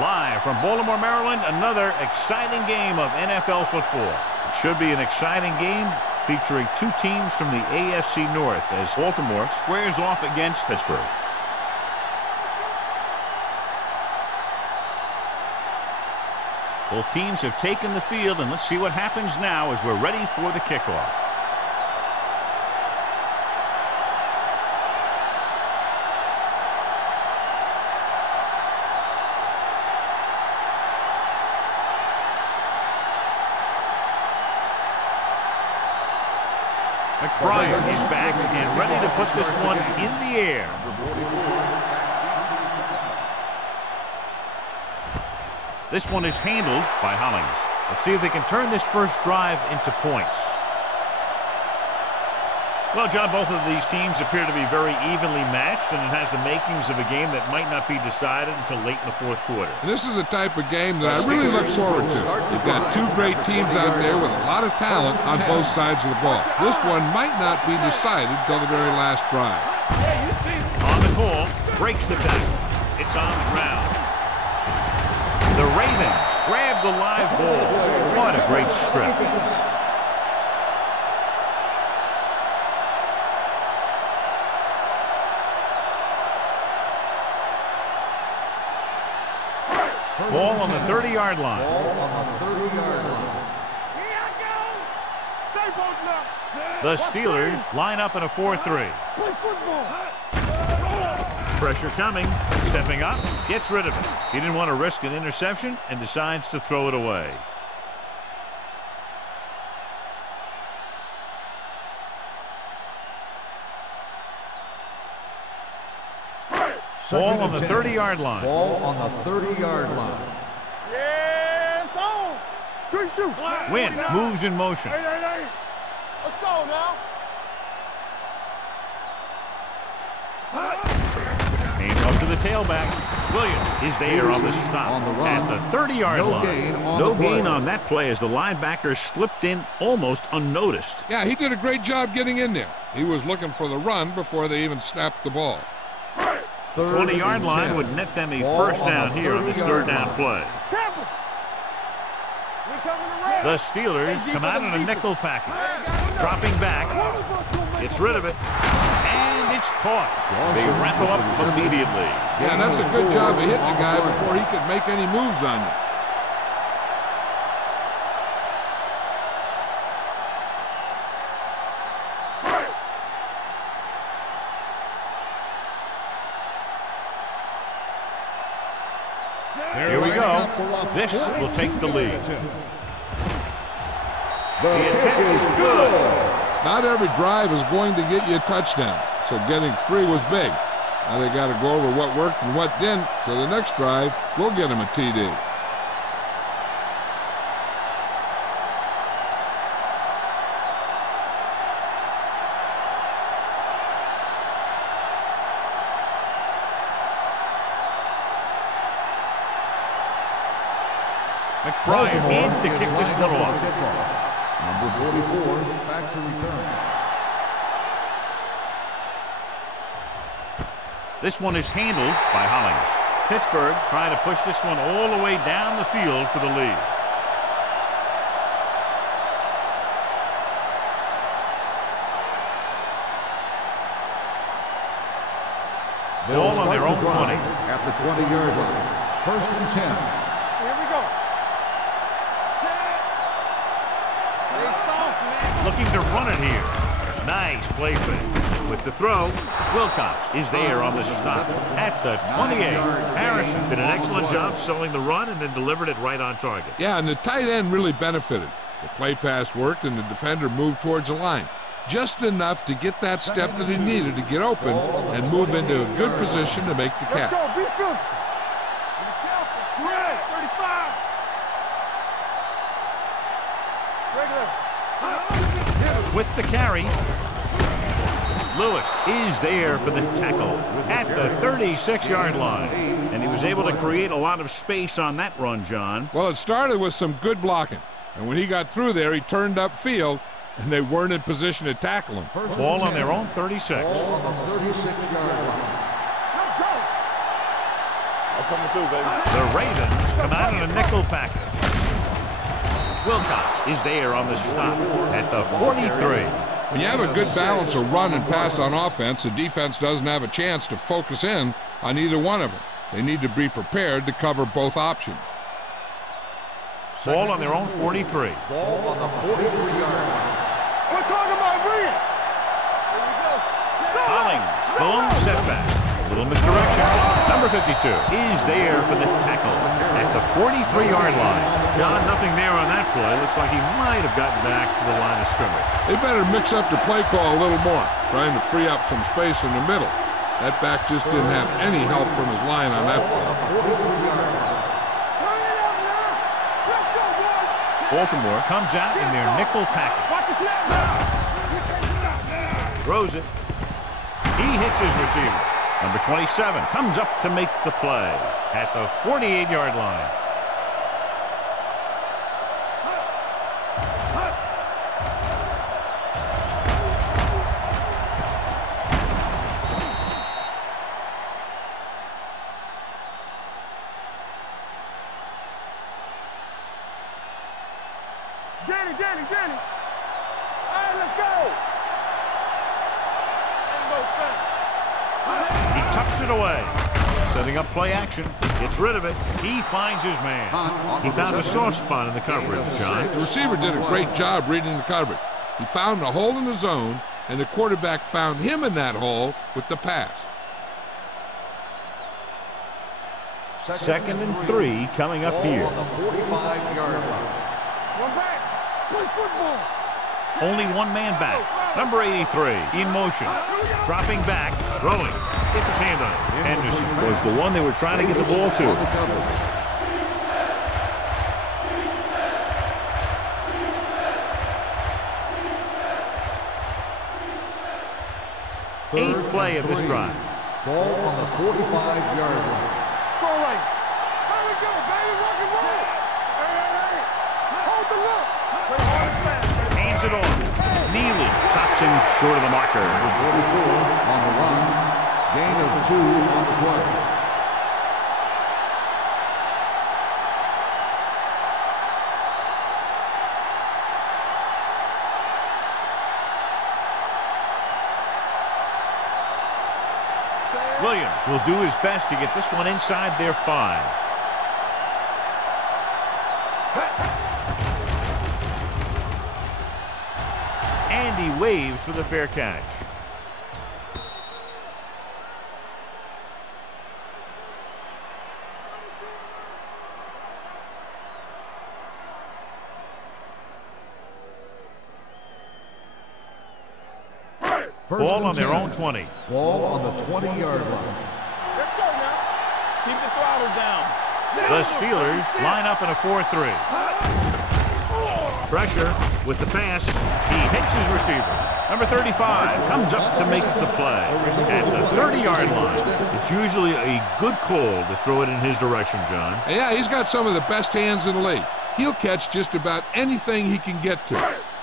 Live from Baltimore, Maryland, another exciting game of NFL football. It should be an exciting game featuring two teams from the AFC North as Baltimore squares off against Pittsburgh. Both teams have taken the field, and let's see what happens now as we're ready for the kickoff. McBride is back and ready to put this one in the air. This one is handled by Hollings. Let's see if they can turn this first drive into points. Well, John, both of these teams appear to be very evenly matched, and it has the makings of a game that might not be decided until late in the fourth quarter. And this is a type of game that I really look forward to. You've got two great teams out there with a lot of talent on both sides of the ball. This one might not be decided until the very last drive. On the call, breaks the tackle. It's on the ground. The Ravens grab the live ball. What a great strip. Ball on the 30-yard line. The Steelers line up in a 4-3. Pressure coming. Stepping up. Gets rid of it. He didn't want to risk an interception and decides to throw it away. Ball on the 30-yard line. Ball on the 30-yard line. Wynn moves in motion. Let's go now. Came up to the tailback. Williams is there on the stop at the 30-yard line. No gain on that play as the linebacker slipped in almost unnoticed. Yeah, he did a great job getting in there. He was looking for the run before they even snapped the ball. 20-yard line would net them a first down here on this third down play. The Steelers come out in a nickel package. Dropping back. Gets rid of it. And it's caught. They wrap him up immediately. Yeah, that's a good job of hitting the guy before he could make any moves on you. Here we go. This will take the lead. The attempt is good. Not every drive is going to get you a touchdown, so getting 3 was big. Now they got to go over what worked and what didn't, so the next drive will get them a TD. McBride in to kick this one off. Number 44, back to return. This one is handled by Hollings. Pittsburgh trying to push this one all the way down the field for the lead. Ball on their own 20. At the 20-yard line. First and 10. Here we go. Looking to run it here. Nice play fake. With the throw, Wilcox is there on the stop at the 28. Harrison did an excellent job selling the run and then delivered it right on target. Yeah, and the tight end really benefited. The play pass worked and the defender moved towards the line. Just enough to get that step that he needed to get open and move into a good position to make the catch. Let's go. Be physical. Be careful. 35. With the carry, Lewis is there for the tackle at the 36-yard line. And he was able to create a lot of space on that run, John. Well, it started with some good blocking. And when he got through there, he turned upfield, and they weren't in position to tackle him. Ball on their own 36. Ball on the 36-yard line. coming through, baby. The Ravens come out in a nickel package. Wilcox is there on the stop at the 43. When you have a good balance of run and pass on offense, the defense doesn't have a chance to focus in on either one of them. They need to be prepared to cover both options. Ball on their own 43. Ball on the 43-yard line. We're talking about brilliant. Here we go. Hollings, the lone setback. A little misdirection. Number 52 is there for the tackle at the 43-yard line. John, nothing there on that play. Looks like he might have gotten back to the line of scrimmage. They better mix up the play call a little more, trying to free up some space in the middle. That back just didn't have any help from his line on that play. Baltimore comes out in their nickel package. Throws it. He hits his receiver. Number 27 comes up to make the play at the 48-yard line. Danny. All right, let's go. He tucks it away. Setting up play action. Gets rid of it. He finds his man. He found a soft spot in the coverage, John. The receiver did a great job reading the coverage. He found a hole in the zone, and the quarterback found him in that hole with the pass. 2nd and 3 coming up here. On the 45-yard line. One back. Play football. Only one man back. Number 83 in motion. Dropping back. Throwing. Gets his hand on it. Henderson was the one they were trying to get the ball to. Eighth play of this drive. Ball on the 45-yard line. Throw right. There we go, baby. Rock and roll. Hey. Hold the look. Play hard and fast, baby. Hands it off. Neely stops him short of the marker. 44 on the run. Gain of 2 on the play. Williams will do his best to get this one inside their 5. And he waves for the fair catch. Ball on their own 20. Ball on the 20-yard line. Let's go now. Keep the throttle down. The Steelers line up in a 4-3. Pressure with the pass. He hits his receiver. Number 35 comes up to make the play at the 30-yard line. It's usually a good call to throw it in his direction, John. Yeah, he's got some of the best hands in the league. He'll catch just about anything he can get to.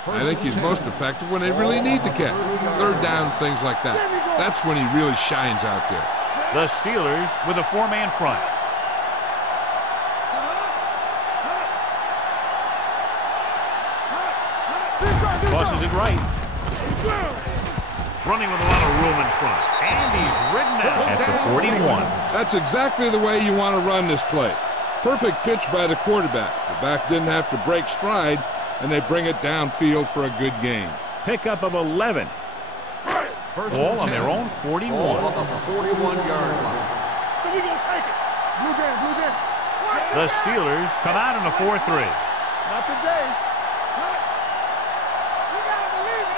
I think he's most effective when they really need to catch. 3rd down, things like that. That's when he really shines out there. The Steelers with a 4-man front. Tosses it right. Running with a lot of room in front. And he's ridden out at the 41. That's exactly the way you want to run this play. Perfect pitch by the quarterback. The back didn't have to break stride, and they bring it downfield for a good gain. Pickup of 11. Ball on their own 41. Ball on the 41-yard line. So we gonna take it. Blue game. The Steelers come out in a 4-3. Not today. We gotta believe it.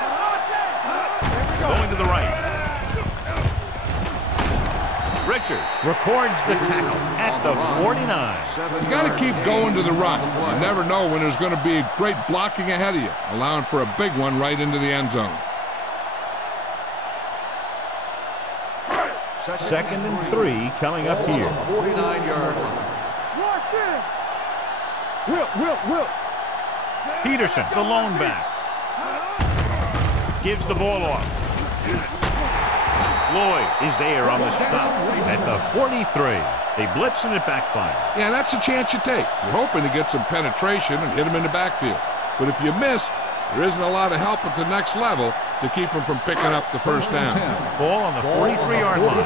Going to the right. Richards records the tackle at the 49. You got to keep going to the run. You never know when there's going to be great blocking ahead of you, allowing for a big one right into the end zone. 2nd and 3 coming up here. 49-yard line. Will. Peterson, the lone back. Gives the ball off. Lloyd is there on the stop at the 43. They blitz and it backfires. Yeah, that's a chance you take. You're hoping to get some penetration and hit him in the backfield. But if you miss, there isn't a lot of help at the next level to keep him from picking up the first down. Ball on the 43-yard line.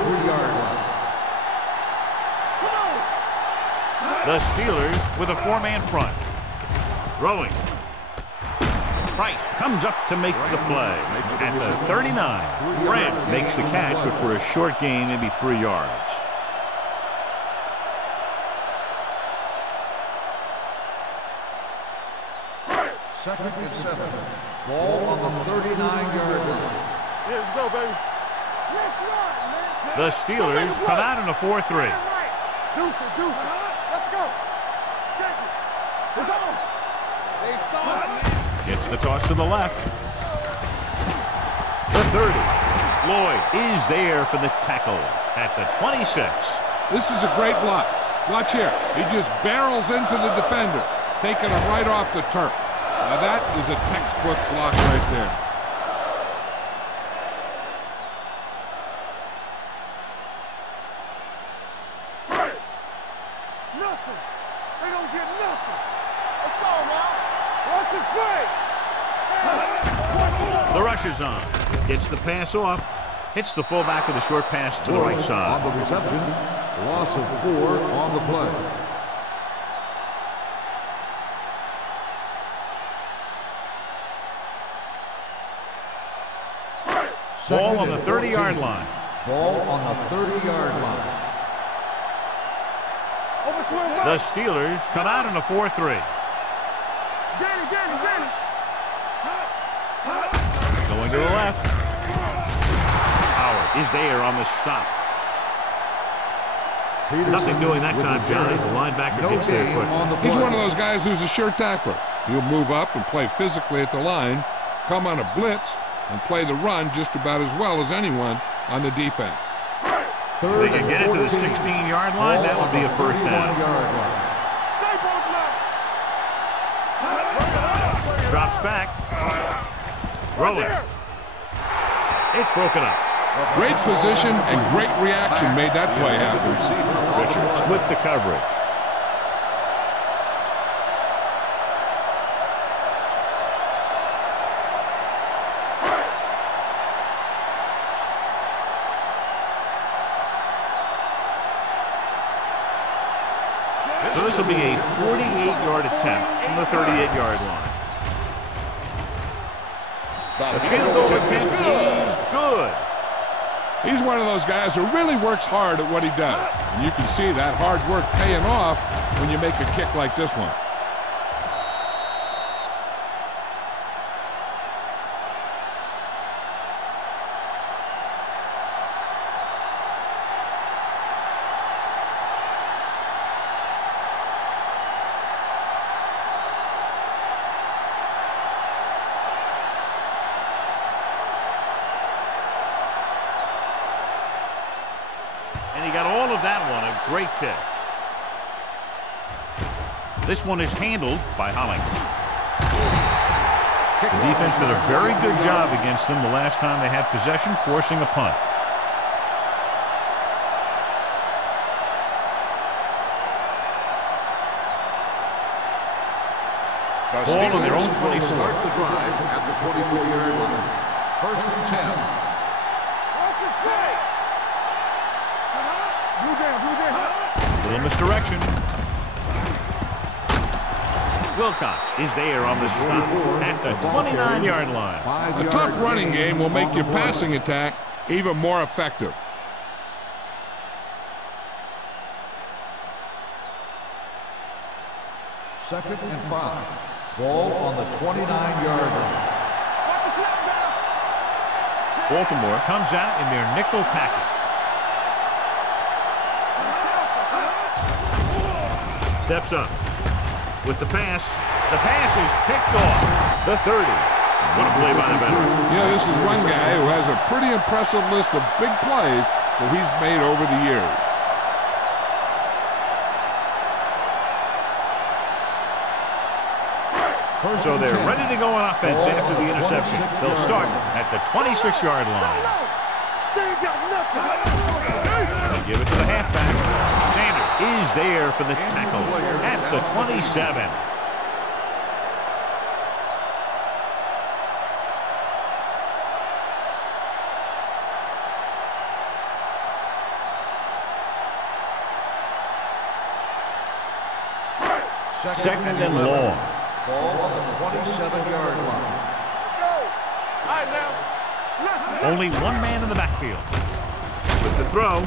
The Steelers with a 4-man front. Throwing. Price comes up to make the play at the 39. Branch makes the catch, but for a short gain, maybe 3 yards. Second and 7. Ball on the 39-yard line. Yeah, let's go, baby. The Steelers come out in a 4-3. Deuce it. Let's go. Check it. It's on. They saw it, man. Gets the toss to the left. The 30. Lloyd is there for the tackle at the 26. This is a great block. Watch here. He just barrels into the defender, taking him right off the turf. Now that is a textbook block right there. Nothing. They don't get nothing. Let's go now. Watch it play. The rush is on. Gets the pass off. Hits the fullback with a short pass to the right side. On the reception, loss of 4 on the play. Ball on the 30-yard line. Ball on the 30-yard line. The Steelers come out in a 4-3. Danny. Going to the left. Howard is there on the stop. Nothing doing that time, John, as the linebacker gets there quick. He's one of those guys who's a sure tackler. He'll move up and play physically at the line, come on a blitz, and play the run just about as well as anyone on the defense. If they can get it to the 16-yard line, that would be a first down. Drops back. Rolling. It's broken up. Great position and great reaction made that play happen. Richards with the coverage. So this will be a 48-yard attempt from the 38-yard line. The field goal attempt is good. He's one of those guys who really works hard at what he does. And you can see that hard work paying off when you make a kick like this one. And he got all of that one, a great kick. This one is handled by Hollington. The defense did a very good job against them the last time they had possession, forcing a punt. Ball on their own 24. Start the drive at the 24-yard line. First and 10. Little misdirection. Wilcox is there on the stop at the 29-yard line. A tough running game will make your passing attack even more effective. Second and 5. Ball on the 29-yard line. Baltimore comes out in their nickel package. Steps up with the pass. The pass is picked off. The 30. What a play by the veteran. You know, this is one guy who has a pretty impressive list of big plays that he's made over the years. So they're ready to go on offense after the interception. They'll start at the 26-yard line. They got nothing. They give it to the halfback. Sanders is there for the tackle at the 27. Second and long. Ball on the 27-yard line. Let's go. All right, now. Listen. Only one man in the backfield. With the throw,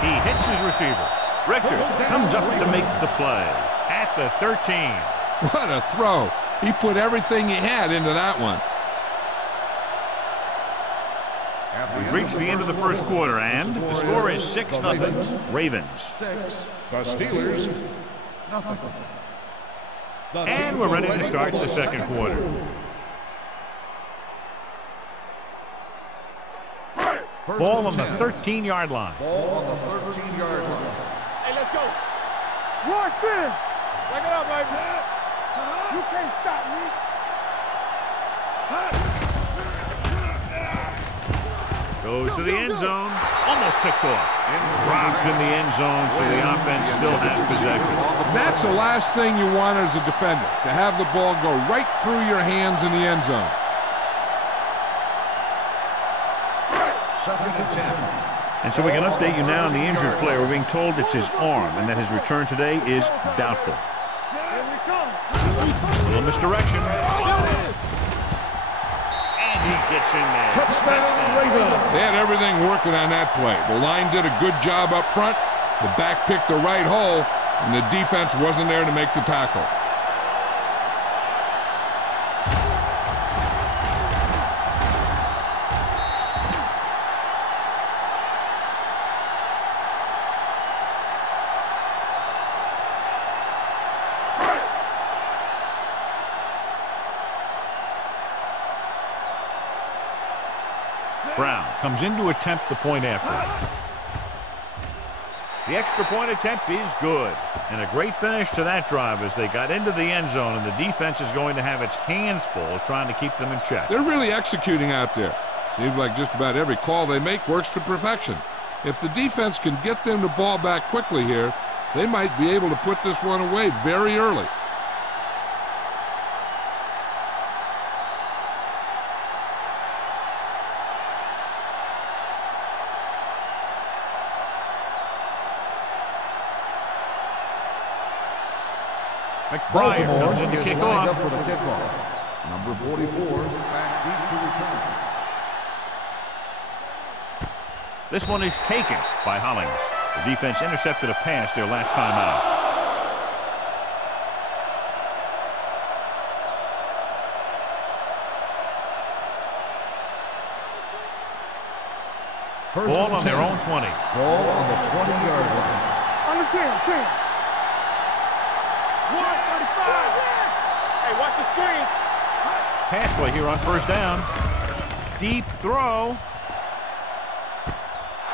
he hits his receiver. Richards comes up to make the play at the 13. What a throw. He put everything he had into that one. We've reached the end of the first quarter, and the score is 6-0. Ravens. 6. The Steelers, nothing. And we're ready to start the second quarter. Ball on the 13-yard line. Ball on the 13-yard line. Hey, let's go. Rush in. Back it up, baby. You can't stop me. Goes to the end zone. Almost picked off. Dropped in the end zone, so the offense still has possession. That's the last thing you want as a defender, to have the ball go right through your hands in the end zone. 2nd and 10. And so we can update you now on the injured player. We're being told it's his arm and that his return today is doubtful. Here we come. A little misdirection. And he gets in there. Touchdown, Ravens. They had everything working on that play. The line did a good job up front. The back picked the right hole, and the defense wasn't there to make the tackle. Brown comes in to attempt the point after. The extra point attempt is good. And a great finish to that drive as they got into the end zone, and the defense is going to have its hands full trying to keep them in check. They're really executing out there. Seems like just about every call they make works to perfection. If the defense can get them the ball back quickly here, they might be able to put this one away very early. McBride comes in to kick off. For the kickoff. Number 44, back deep to return. This one is taken by Hollings. The defense intercepted a pass their last time out. Ball on their own 20. Ball on the 20-yard line. On the 10. 135. Hey, watch the screen. Pass play here on first down. Deep throw.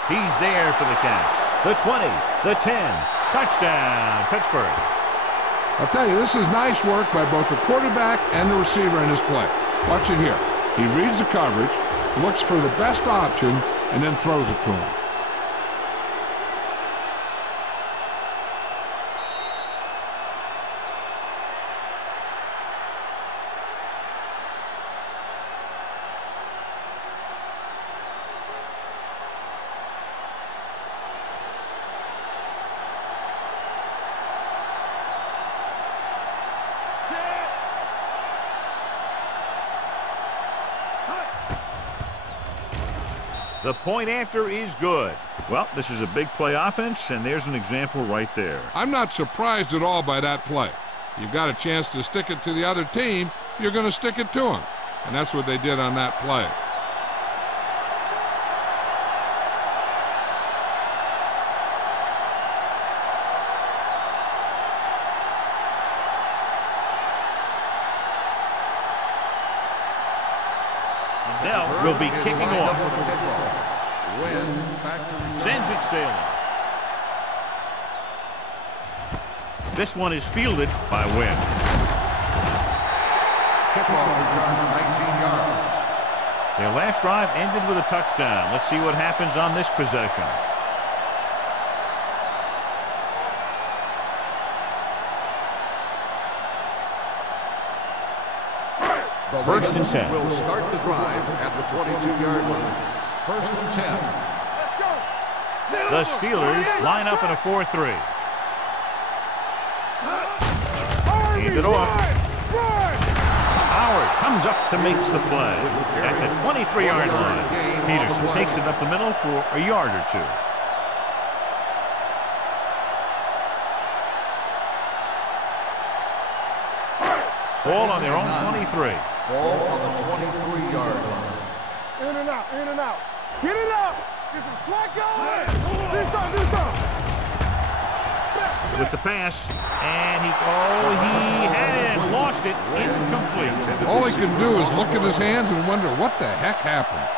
He's there for the catch. The 20, the 10. Touchdown, Pittsburgh. I'll tell you, this is nice work by both the quarterback and the receiver in his play. Watch it here. He reads the coverage, looks for the best option, and then throws it to him. The point after is good. Well, this is a big play offense, and there's an example right there. I'm not surprised at all by that play. You've got a chance to stick it to the other team, you're going to stick it to them. And that's what they did on that play. Now will be kicking off. Back to Sends it sailing. This one is fielded by Wynn. kickoff return, 19 yards. Their last drive ended with a touchdown. Let's see what happens on this possession. First and 10. Will start the drive at the 22-yard line. First and 10. The Steelers line up in a 4-3. Hand it off. Howard comes up to make the play at the 23-yard line. Peterson takes it up the middle for a yard or two. Ball on their own 23. Ball on the 23-yard line. In and out, in and out. Get it out. Get some slack going. Do something, do something. With the pass, and he had it and lost it. Incomplete. All he can do is look at his hands and wonder what the heck happened.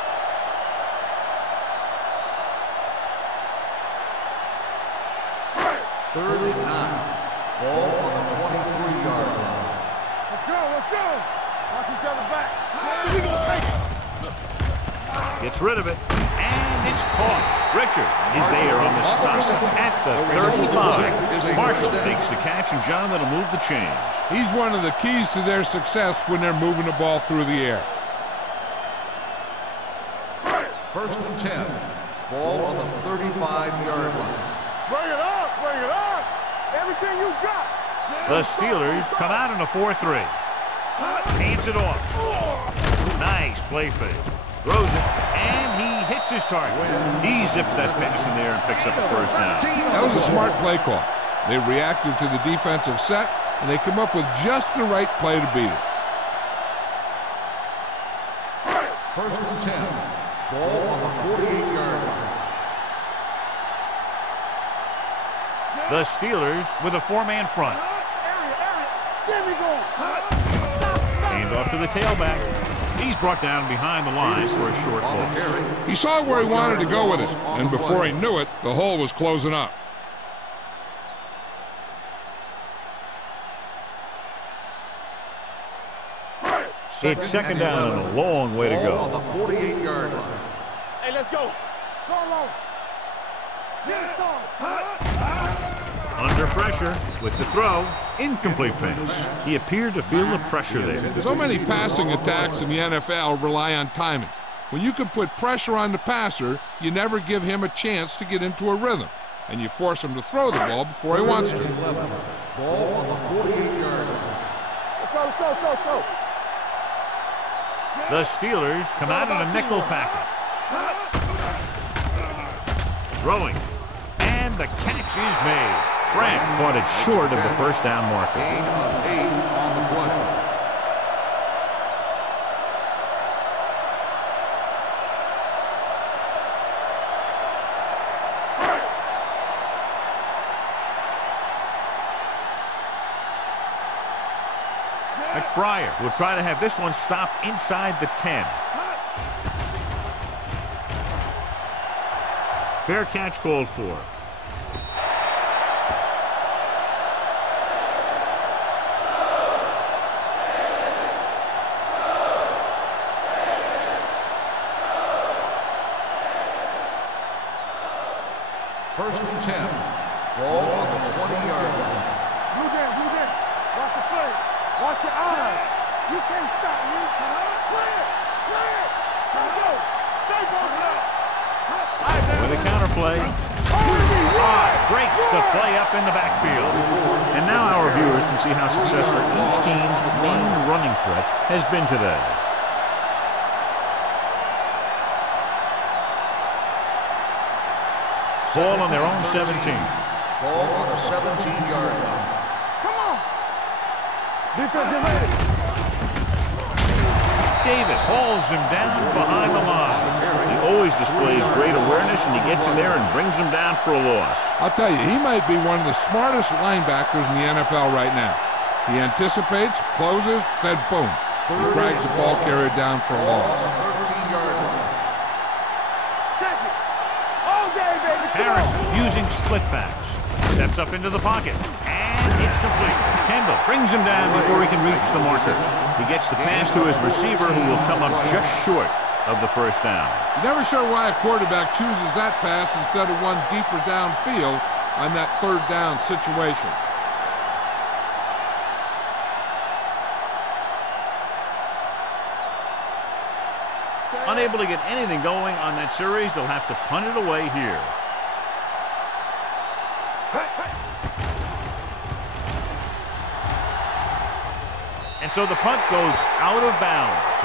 Third and 9. Ball on the 23-yard line. Let's go, let's go. Knock each other back. We gonna take it. Gets rid of it, and it's caught. Richard is there on the stop at the 35. Marshall takes the catch, and John, that'll move the chains. He's one of the keys to their success when they're moving the ball through the air. First and 10. Ball on the 35-yard line. Bring it up, bring it up. Everything you got. The Steelers come out in a 4-3. Hands it off. Nice play fake. Throws it, and he hits his target. He zips that pass in there and picks up the first down. That was a smart play call. They reacted to the defensive set, and they come up with just the right play to beat it. First and 10. Ball on the 48-yard line. The Steelers with a 4-man front. There we go. Hand off to the tailback. He's brought down behind the line for a short loss. He saw where he wanted to go with it, and before he knew it, the hole was closing up. It's second down and a long way to go. On the 48-yard line. Hey, let's go. So long. Under pressure with the throw. Incomplete pass. He appeared to feel the pressure there. So many passing attacks in the NFL rely on timing. When you can put pressure on the passer, you never give him a chance to get into a rhythm, and you force him to throw the ball before he wants to. Ball on the 48-yard line. Let's go, let's go, let's go, let's go. The Steelers come out in a nickel package. Throwing. And the catch is made. Branch caught it short of the first down marker. Gain of 8 on the play. McBriar will try to have this one stop inside the 10. Fair catch called for. First and 10. Ball on the 20-yard line. Blue down, blue down. Watch the play. Watch your eyes. You can't stop me. Play it. Play it. Let's go. Stay posted up. With a counter play. Breaks the play up in the backfield. And now our viewers can see how successful each team's main running threat has been today. Ball on their own 17. Ball on the 17-yard line. Come on. Defense, get ready. Davis hauls him down behind the line. He always displays great awareness, and he gets in there and brings him down for a loss. I'll tell you, he might be one of the smartest linebackers in the NFL right now. He anticipates, closes, then boom. He drags the ball carrier down for a loss. 13-yard line. Check it. All day, baby. Harrison using split backs. Steps up into the pocket. And it's complete. Kendall brings him down before he can reach the marker. He gets the pass to his receiver, who will come up just short. of the first down. You're never sure why a quarterback chooses that pass instead of one deeper downfield on that third down situation. Unable to get anything going on that series, they'll have to punt it away here. And so the punt goes out of bounds.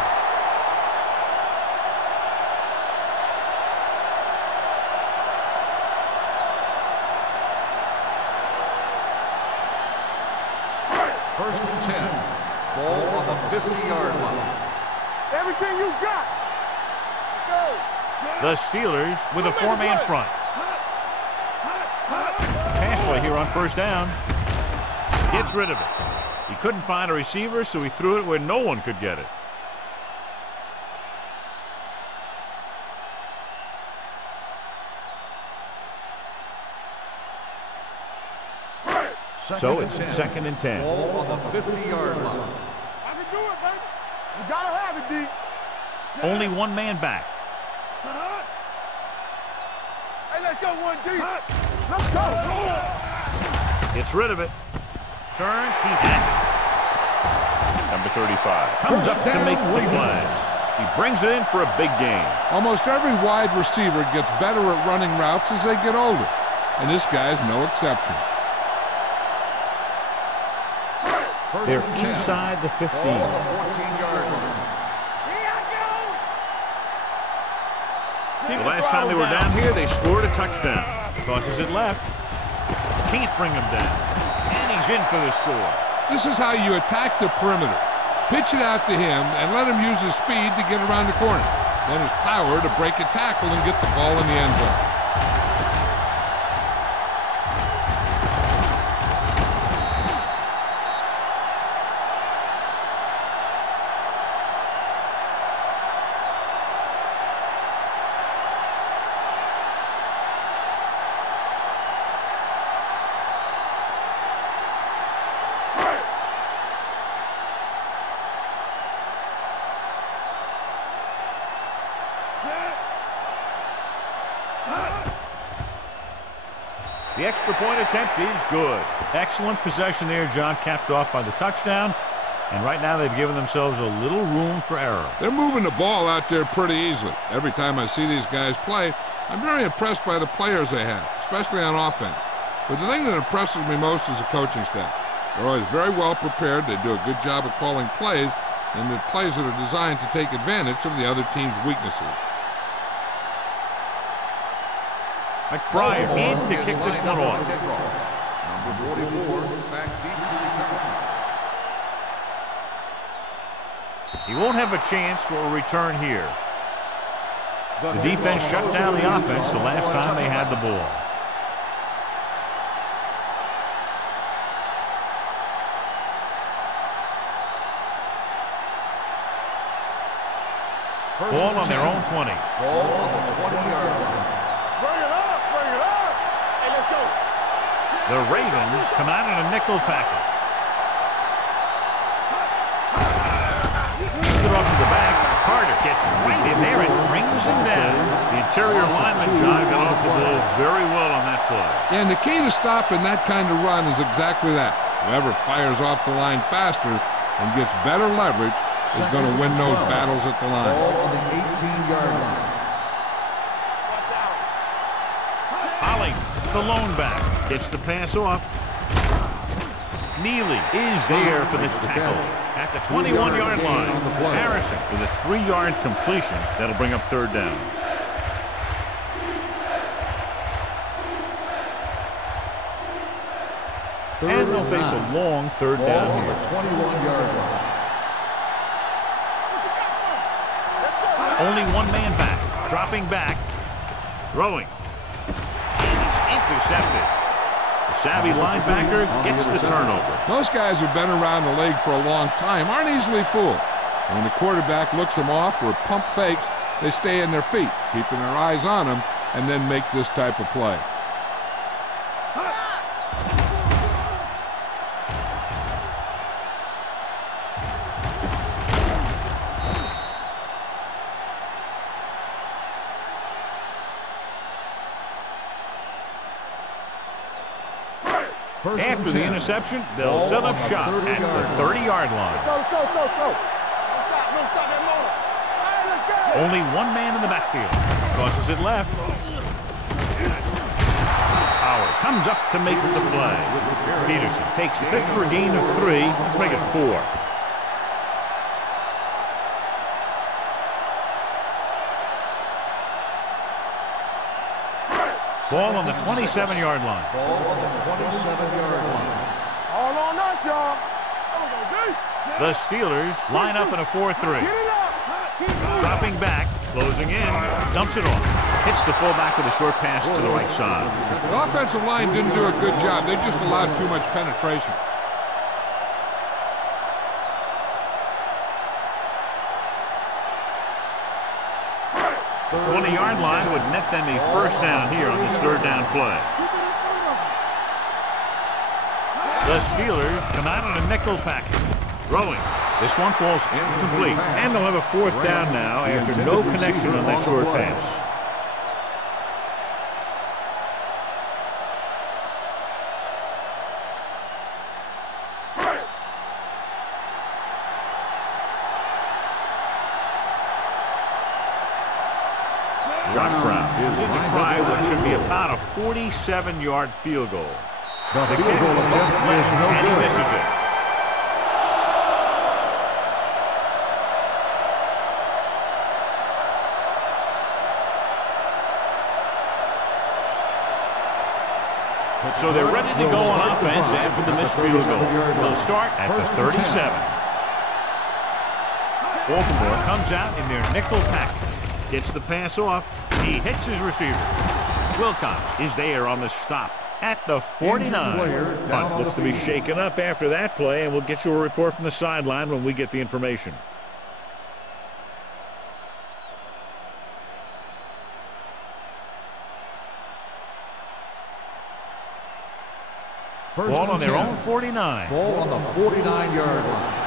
First and 10. Ball on the 50-yard line. Everything you got. Let's go. The Steelers with a four-man front. Pass play here on first down. Gets rid of it. He couldn't find a receiver, so he threw it where no one could get it. So it's second and 10. Ball on the 50-yard line. I can do it, baby. You gotta have it, D. Only one man back. Hey, let's go, 1D. Let's go. Gets rid of it. Turns. He has it. Number 35 comes up to make the play. He brings it in for a big gain. Almost every wide receiver gets better at running routes as they get older, and this guy's no exception. They're inside the 15. Ball on the 14-yard line. The last time they were down here, they scored a touchdown. Tosses it left. Can't bring him down. And he's in for the score. This is how you attack the perimeter. Pitch it out to him and let him use his speed to get around the corner. Then his power to break a tackle and get the ball in the end zone. The extra point attempt is good. Excellent possession there, John, capped off by the touchdown. And right now they've given themselves a little room for error. They're moving the ball out there pretty easily. Every time I see these guys play, I'm very impressed by the players they have, especially on offense. But the thing that impresses me most is the coaching staff. They're always very well prepared. They do a good job of calling plays, and the plays that are designed to take advantage of the other team's weaknesses. McBride in to kick this one off. Number 44, back deep to return. He won't have a chance for a return here. The defense shut down the offense the last time they had the ball. Ball on their own 20. Ball on the 20-yard line. Bring it up, bring it up. Hey, let's go. The Ravens come out in a nickel package. Get off to the back. Carter gets right in there and brings him down. The interior lineman, John, got off the ball very well on that play. And the key to stopping that kind of run is exactly that. Whoever fires off the line faster and gets better leverage is going to win those battles at the line. Ball on the 18-yard line. Ollie, the lone back, gets the pass off. Neely is there for the tackle at the 21-yard line. Harrison with a 3-yard completion. That'll bring up third down. And they'll face a long third down on here. the 21-yard line. Only one man back. Dropping back. Throwing. And he's intercepted. The savvy linebacker gets the turnover. Most guys who've been around the league for a long time aren't easily fooled. When the quarterback looks them off or pump fakes, they stay in their feet, keeping their eyes on them, and then make this type of play. After the interception, they'll set up shop at the 30-yard line. Let's go. Don't stop that motor. All right, let's go. Only one man in the backfield. Crosses it left. Howard comes up to make the play. Peterson takes the pitch for a gain of 3. Let's make it 4. Ball on the 27-yard line. Ball on the 27-yard line. All on us, y'all. The Steelers line up in a 4-3. Get it up. Keep moving. Dropping back, closing in, dumps it off. Hits the fullback with a short pass to the right side. The offensive line didn't do a good job. They just allowed too much penetration. The 20-yard line would net them a first down here on this third down play. The Steelers come out on a nickel package. Throwing. This one falls incomplete. And they'll have a 4th down now after no connection on that short pass. Josh Brown is in to try what should be about a 47-yard field goal. The field goal attempt is no and he good. misses it. So they're ready to go on offense after the missed field goal. They'll start at the 37. Baltimore comes out in their nickel package. Gets the pass off. He hits his receiver. Wilcox is there on the stop at the 49. Punt looks to be shaken up after that play, and we'll get you a report from the sideline when we get the information. Ball on their own 49. Ball on the 49-yard line.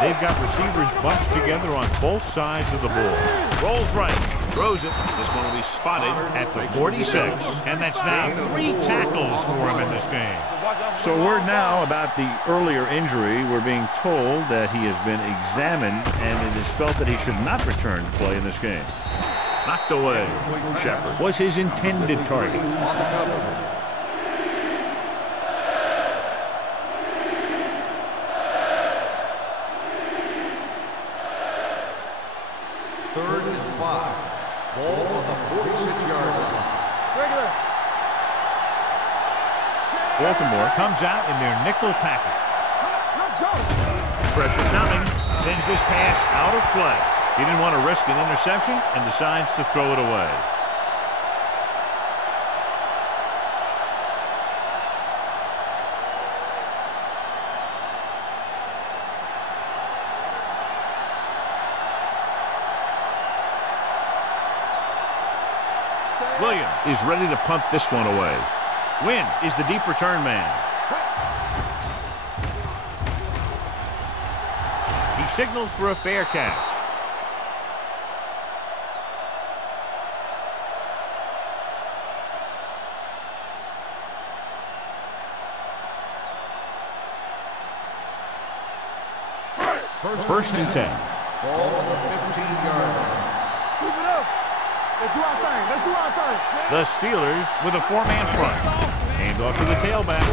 They've got receivers bunched together on both sides of the ball. Rolls right, throws it. This one will be spotted at the 46. And that's now 3 tackles for him in this game. So word now about the earlier injury. We're being told that he has been examined and it is felt that he should not return to play in this game. Knocked away. Shepard was his intended target. On the cover. Third and 5. Ball on the 46-yard line. Baltimore comes out in their nickel package. Pressure coming. Sends this pass out of play. He didn't want to risk an interception and decides to throw it away. Williams is ready to punt this one away. Wynn is the deep return man. He signals for a fair catch. First and 10. Ball on the 15-yard line. Keep it up. Let's do our thing. Let's do our thing. The Steelers with a 4-man front. Hand off to the tailback.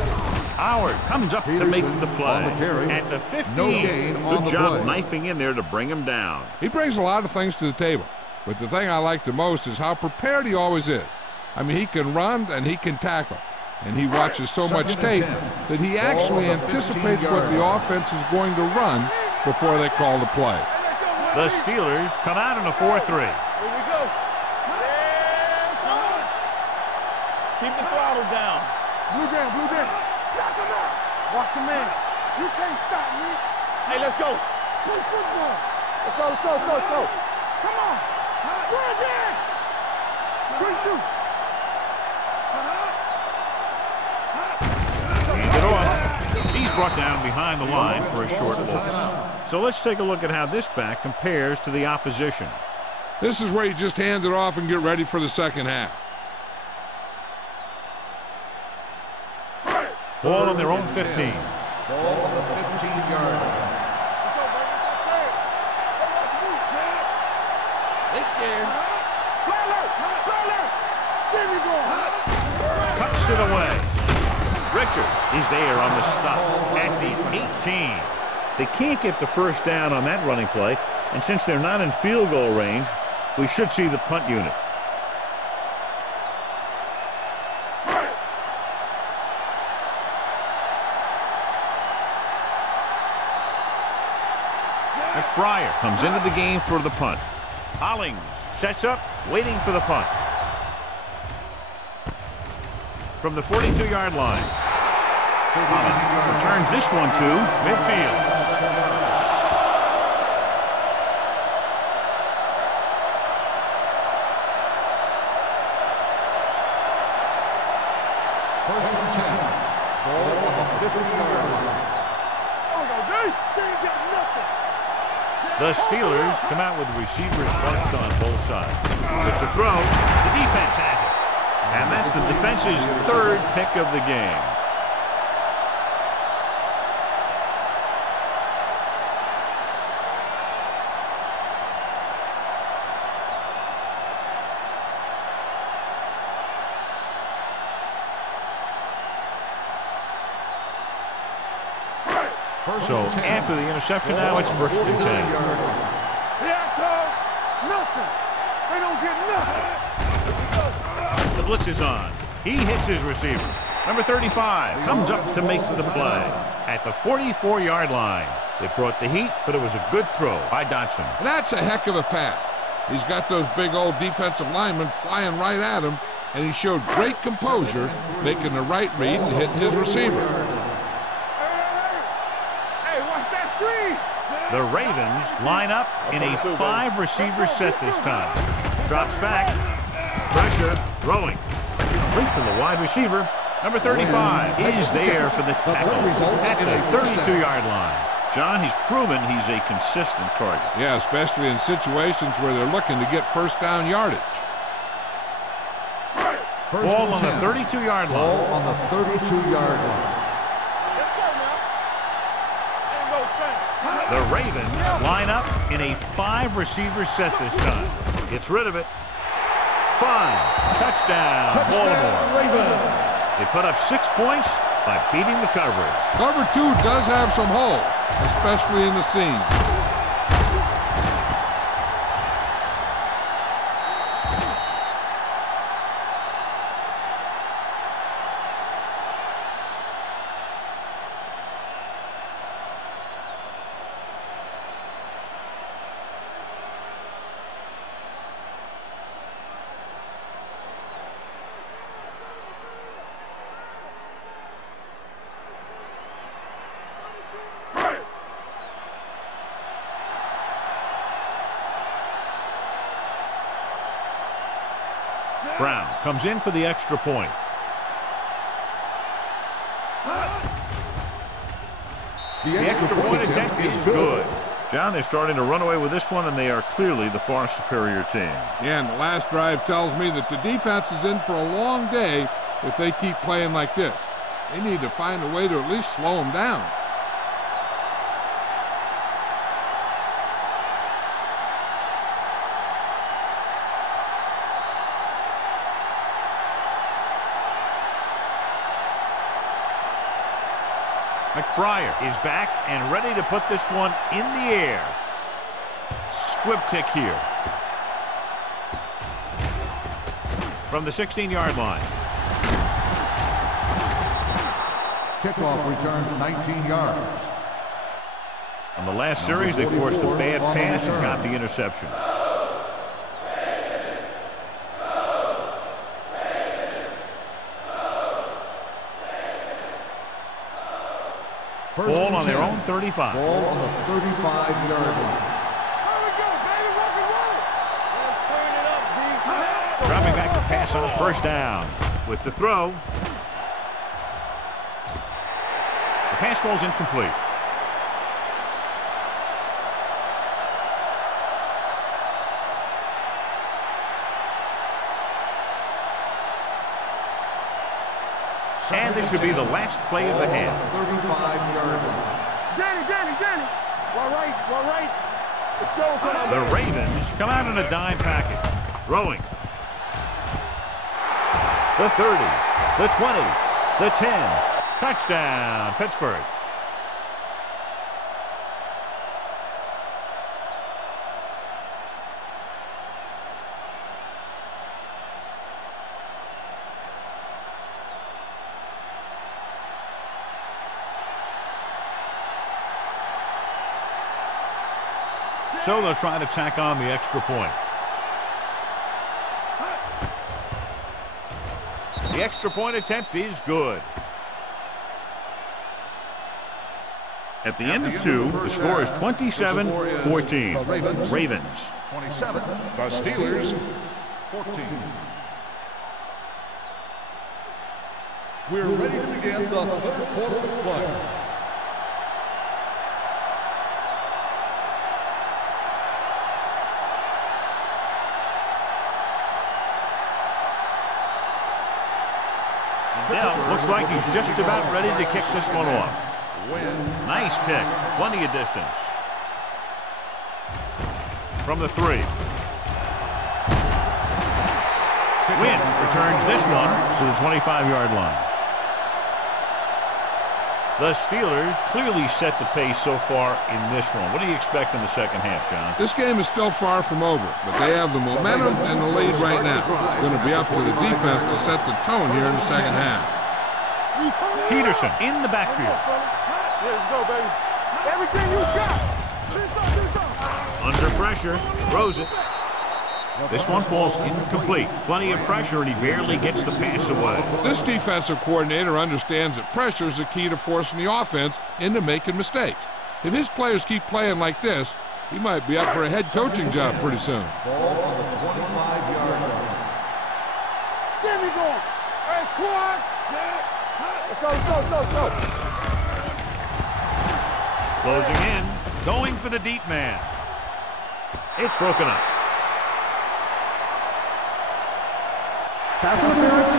Howard comes up to make the play. On the carry. At the 15. No gain on Good the job play. knifing in there to bring him down. He brings a lot of things to the table, but the thing I like the most is how prepared he always is. I mean, he can run and he can tackle, and he watches so much tape that he actually anticipates what the offense is going to run before they call the play. The Steelers come out in a 4-3. Here we go. Keep the throttle down. Blue down. Lock him up. Watch him in. You can't stop me. Hey, let's go. Play football. Let's go. Come on. Run again. Good shoot. Hand it off. He's brought down behind the line for a short loss. So let's take a look at how this back compares to the opposition. This is where you just hand it off and get ready for the second half. Ball on their own 15. Ball on the 15-yard line. They scared. Tucks it away. Richard is there on the stop at the 18. They can't get the first down on that running play, and since they're not in field goal range, we should see the punt unit. McBriar comes into the game for the punt. Hollings sets up, waiting for the punt. From the 42-yard line, Hollings returns this one to midfield. First and 10. Ball on the 50-yard line. The Steelers come out with receivers bunched on both sides. With the throw, the defense has it. And that's the defense's third pick of the game. So after the interception now, it's first and 10. Nothing. They don't get nothing. The blitz is on. He hits his receiver. Number 35 comes up to make the play at the 44-yard line. They brought the heat, but it was a good throw by Dotson. And that's a heck of a pass. He's got those big old defensive linemen flying right at him, and he showed great composure, making the right read and hitting his receiver. The Ravens line up in a 5-receiver set this time. Drops back. Pressure. Throwing. Complete for the wide receiver. Number 35 is there for the tackle at the 32-yard line. John, he's proven he's a consistent target. Yeah, especially in situations where they're looking to get first down yardage. Ball on the 32-yard line. Ball on the 32-yard line. The Ravens line up in a 5-receiver set this time. Gets rid of it. 5. Touchdown, Baltimore. They put up 6 points by beating the coverage. Cover 2 does have some hole, especially in the seam. Brown comes in for the extra point. The extra point attempt is good. John, they're starting to run away with this one, and they are clearly the far superior team. Yeah, and the last drive tells me that the defense is in for a long day if they keep playing like this. They need to find a way to at least slow them down. McBriar is back and ready to put this one in the air. Squib kick here. From the 16-yard line. Kickoff return 19 yards. On the last series, they forced a bad pass and got the interception. Ball on their own 35. Ball on the 35-yard line. Dropping back to pass on a first down. With the throw. The pass falls incomplete. And this should be the last play of the half. 35-yard line. Danny. Well, right. The Ravens come out in a dime package. Throwing. The 30, the 20, the 10. Touchdown, Pittsburgh. So they'll try to tack on the extra point. The extra point attempt is good. At the end of 2, the score is 27-14. Ravens. 27. The Steelers. 14. We're ready to begin the third quarter of play. Now, looks like he's just about ready to kick this one off. Nice kick. Plenty of distance. From the 3. Wynn returns this one to the 25-yard line. The Steelers clearly set the pace so far in this one. What do you expect in the second half, John? This game is still far from over, but they have the momentum and the lead right now. It's going to be up to the defense to set the tone here in the second half. Peterson in the backfield. Let's go, baby. Everything you got. Under pressure, throws it. This one falls incomplete. Plenty of pressure, and he barely gets the pass away. This defensive coordinator understands that pressure is the key to forcing the offense into making mistakes. If his players keep playing like this, he might be up for a head coaching job pretty soon. Ball on the 25-yard line. There we go. Hey, squad. Let's go. Closing in, going for the deep man. It's broken up. Pass interference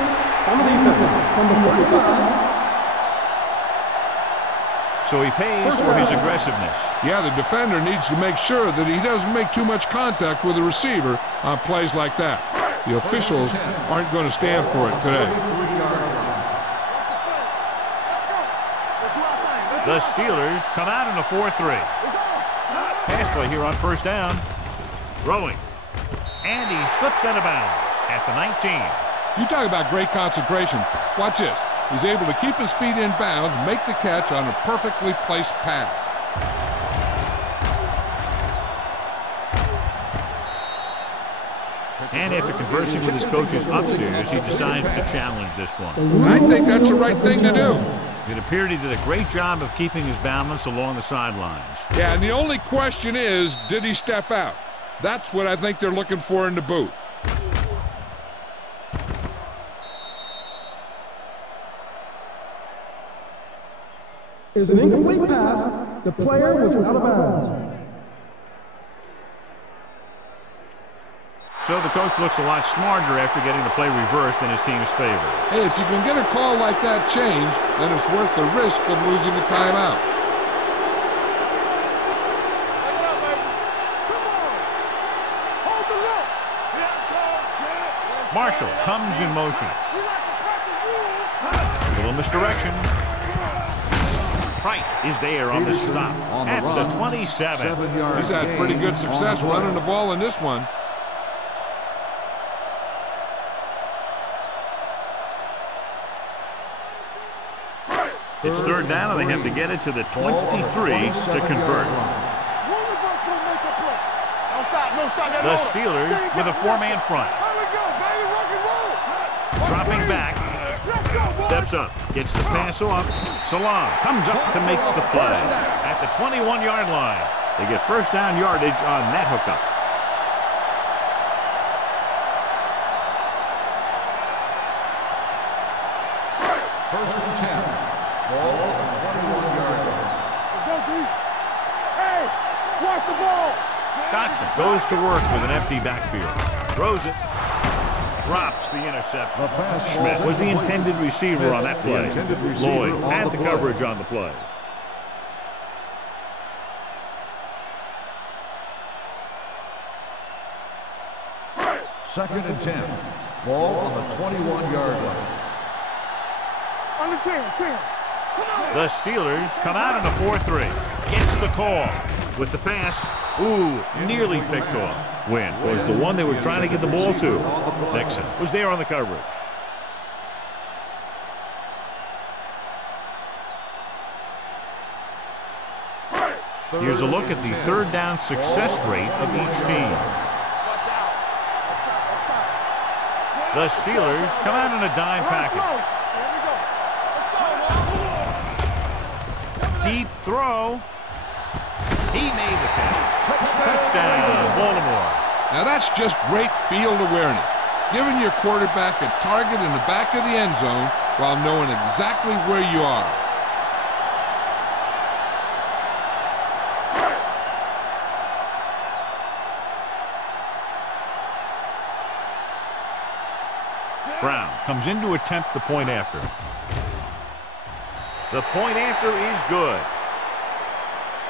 on the defense, number 35. So he pays for his aggressiveness. Yeah, the defender needs to make sure that he doesn't make too much contact with the receiver on plays like that. The officials aren't going to stand for it today. The Steelers come out in a 4-3. Pass play here on first down. Throwing. And he slips out of bounds at the 19. You talk about great concentration. Watch this. He's able to keep his feet in bounds, make the catch on a perfectly placed pass. And after conversing with his coaches upstairs, he decides to challenge this one. And I think that's the right thing to do. It appeared he did a great job of keeping his balance along the sidelines. Yeah, and the only question is, did he step out? That's what I think they're looking for in the booth. Is an incomplete pass. The player was out of bounds. So the coach looks a lot smarter after getting the play reversed in his team's favor. Hey, if you can get a call like that changed, then it's worth the risk of losing a timeout. Marshall comes in motion. A little misdirection. Price is there on the stop at the 27. He's had pretty good success running the ball in this one. It's third down, and they have to get it to the 23 to convert. The Steelers with a 4-man front. Dropping back. Steps up. Gets the pass off. Salam comes up to make the play. At the 21-yard line. They get first down yardage on that hookup. First and 10. Ball on the 21-yard line. Let's go, D. Hey, watch the ball. Dotson goes to work with an empty backfield. Throws it. drops the interception. Schmidt was the intended receiver on that play. Lloyd had the coverage on the play. Second and 10. Ball on the 21-yard line. Under 10. The Steelers come out in a 4-3. Gets the call. With the pass, nearly picked off. Wynn was the one they were trying to get the ball to. Nixon was there on the coverage. Here's a look at the third down success rate of each team. The Steelers come out in a dime package. Deep throw. He made the catch. Touchdown, Baltimore. Now that's just great field awareness. Giving your quarterback a target in the back of the end zone while knowing exactly where you are. Brown comes in to attempt the point after. The point after is good.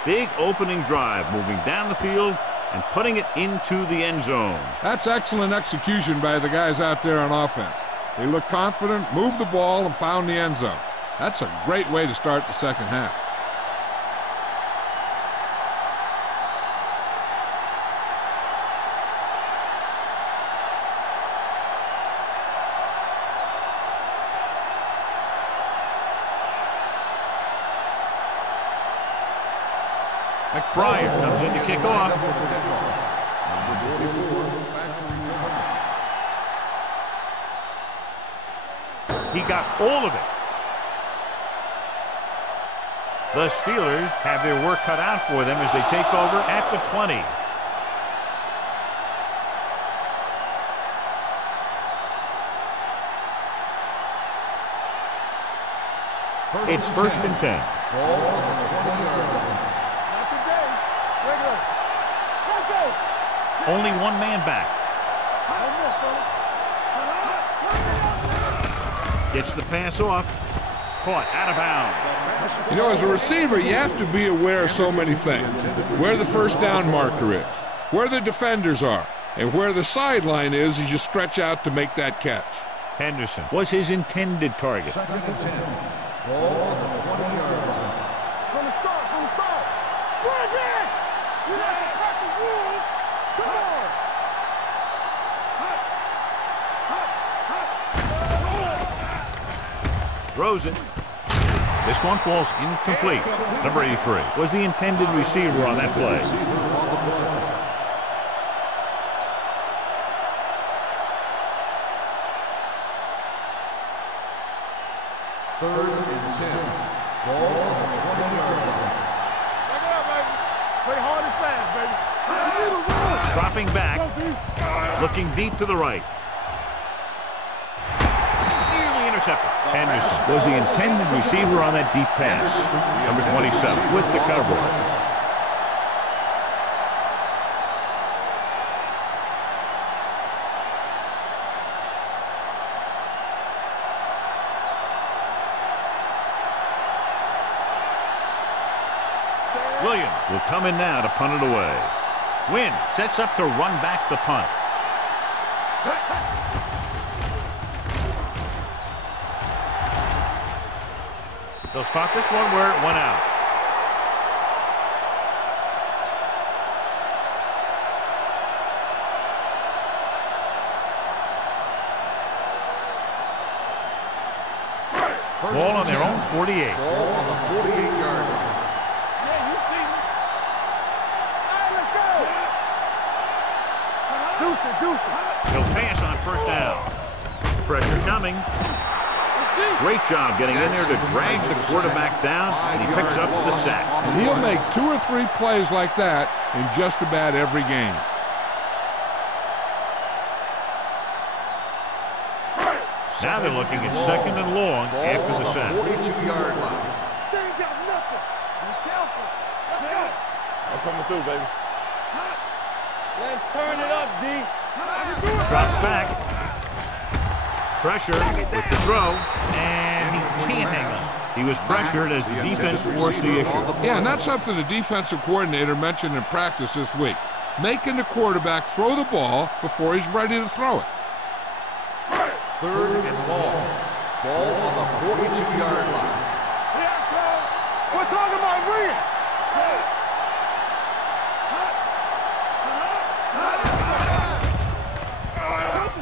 Big opening drive, moving down the field and putting it into the end zone. That's excellent execution by the guys out there on offense. They looked confident, moved the ball, and found the end zone. That's a great way to start the second half. McBride comes in to kick off. He got all of it. The Steelers have their work cut out for them as they take over at the 20. It's first and 10. Ball on the 20-yard line. Only one man back. Gets the pass off. Caught out of bounds. You know, as a receiver, you have to be aware of so many things. Where the first down marker is, where the defenders are, and where the sideline is as you stretch out to make that catch. Henderson was his intended target. Second and 10. Ball on the 20-yard line. From the start. Right there. You have to crack the rules. Come on. Throws it. This one falls incomplete. Number 83 was the intended receiver on that play. Third and 10. Ball on the 20-yard line. Back it up, baby. Play hard and fast, baby. Dropping back. Looking deep to the right. Nearly intercepted. Henderson was the intended receiver on that deep pass. Number 27 with the coverage. Williams will come in now to punt it away. Wynn sets up to run back the punt. They'll spot this one where it went out. Ball on their own 48. Ball on the 48-yard line. Yeah, you see me. All right, let's go. Deuce it. He'll pass on first down. Pressure coming. Great job getting in there to drag the quarterback down, and he picks up the sack. And he'll make 2 or 3 plays like that in just about every game. Now they're looking at second and long after the sack. 42-yard line. They ain't got nothing. Be careful. Let's go. I'm coming through, baby. Let's turn it up, D. Drops back. Pressure with the throw, and he can't hang on. He was pressured as the defense forced the issue. Yeah, and that's something the defensive coordinator mentioned in practice this week. Making the quarterback throw the ball before he's ready to throw it. 3rd and long. Ball on the 42-yard line. We're talking about bringing.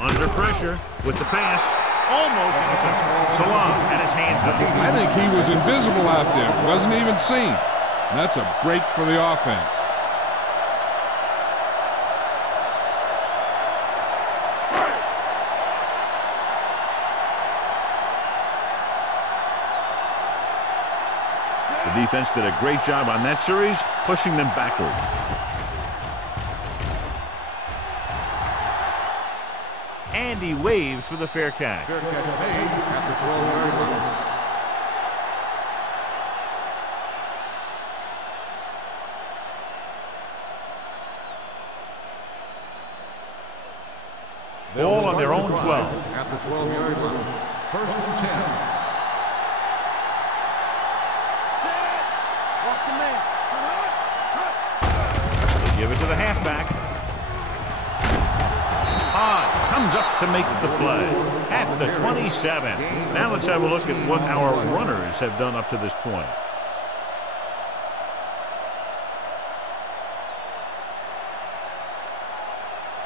Under pressure with the pass. Almost intercepted. Salam had his hands up. I think he was invisible out there. Wasn't even seen. And that's a break for the offense. The defense did a great job on that series, pushing them backward. And he waves for the fair catch. Fair catch made at the 12-yard line. Ball on their own 12. At the 12-yard line. 1st and 10. Watch your man. They give it to the halfback. Comes up to make the play at the 27. Now let's have a look at what our runners have done up to this point.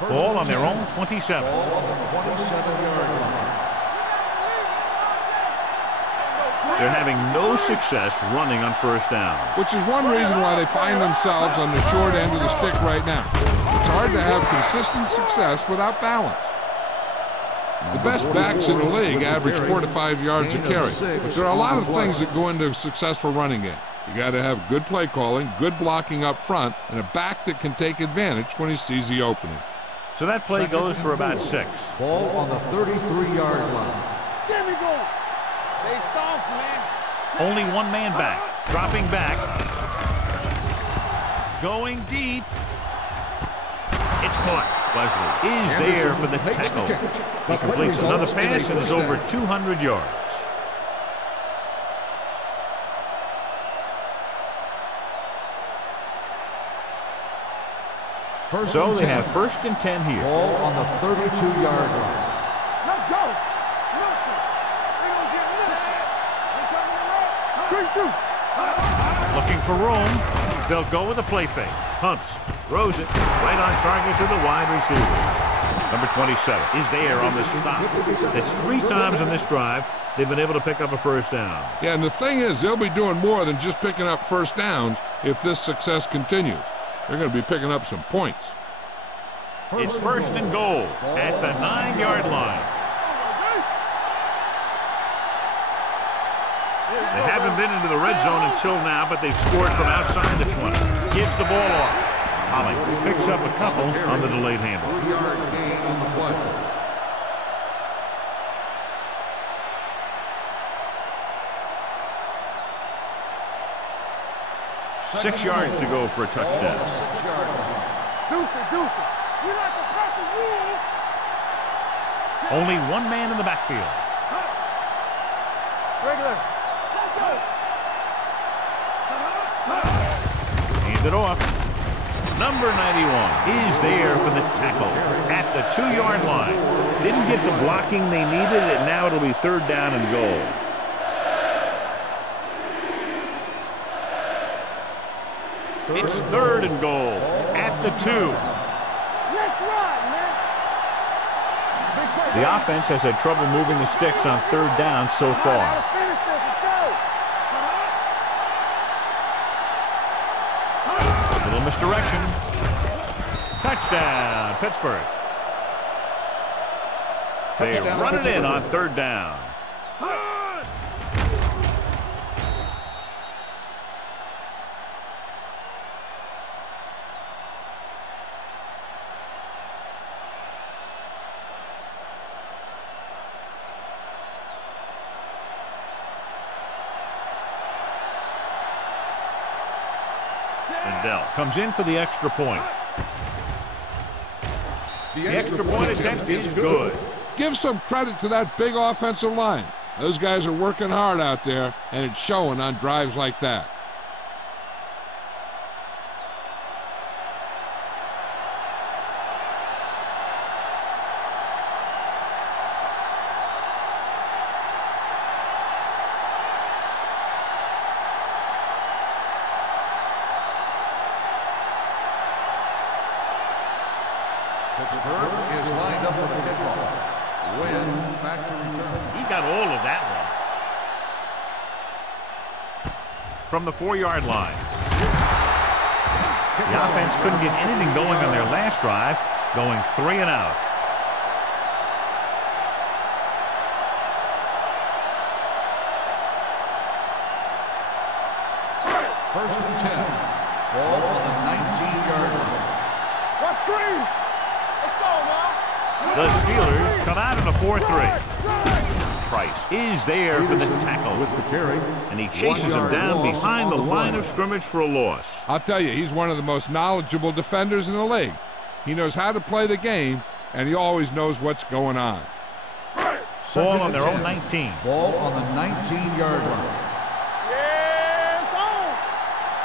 Ball on their own 27. Ball on the 27-yard line. They're having no success running on 1st down. Which is one reason why they find themselves on the short end of the stick right now. It's hard to have consistent success without balance. The best backs in the league average 4 to 5 yards a carry, but there are a lot of things that go into a successful running game. You got to have good play calling, good blocking up front, and a back that can take advantage when he sees the opening. So that play goes for about 6. Ball on the 33-yard line. There we go. Stay soft, man. Only one man back. Dropping back. Going deep. It's caught. Wesley is there for the tackle. He completes another pass and is over 200 yards. So they have 1st and 10 here. Ball on the 32-yard line. Let's go. They gonna get lit. Looking for room. They'll go with a play fake. Humps. Throws it right on target to the wide receiver. Number 27 is there on the stop. That's 3 times on this drive they've been able to pick up a 1st down. Yeah, and the thing is, they'll be doing more than just picking up 1st downs if this success continues. They're going to be picking up some points. It's 1st and goal at the 9-yard line. They haven't been into the red zone until now, but they've scored from outside the 20. Gives the ball off. Holly picks up a couple on the delayed handle. 3-yard gain on the play. Six yards to go for a touchdown. 6-yard line. Deuce it. We like to crack the rules. Only one man in the backfield. Regular. Hand it off. Number 91 is there for the tackle at the 2-yard line. Didn't get the blocking they needed, and now it'll be 3rd down and goal. It's 3rd and goal at the 2. Let's ride, man. The offense has had trouble moving the sticks on 3rd down so far. Finish this. Let's go. Little misdirection. Touchdown, Pittsburgh. They run it in on 3rd down. Lindell comes in for the extra point. The extra point attempt is good. Give some credit to that big offensive line. Those guys are working hard out there, and it's showing on drives like that. Pittsburgh is lined up for the kickoff. Win back to return. He got all of that one. From the 4-yard line. The offense couldn't get anything going on their last drive, going 3 and out. First and 10. Ball on the 19-yard line. What screen? Let's go, man. The Steelers come out in a 4-3. Price is there for the tackle. With the carry. And he chases him down behind the line of scrimmage for a loss. I'll tell you, he's one of the most knowledgeable defenders in the league. He knows how to play the game, and he always knows what's going on. Ball on their own 19. Ball on the 19-yard line.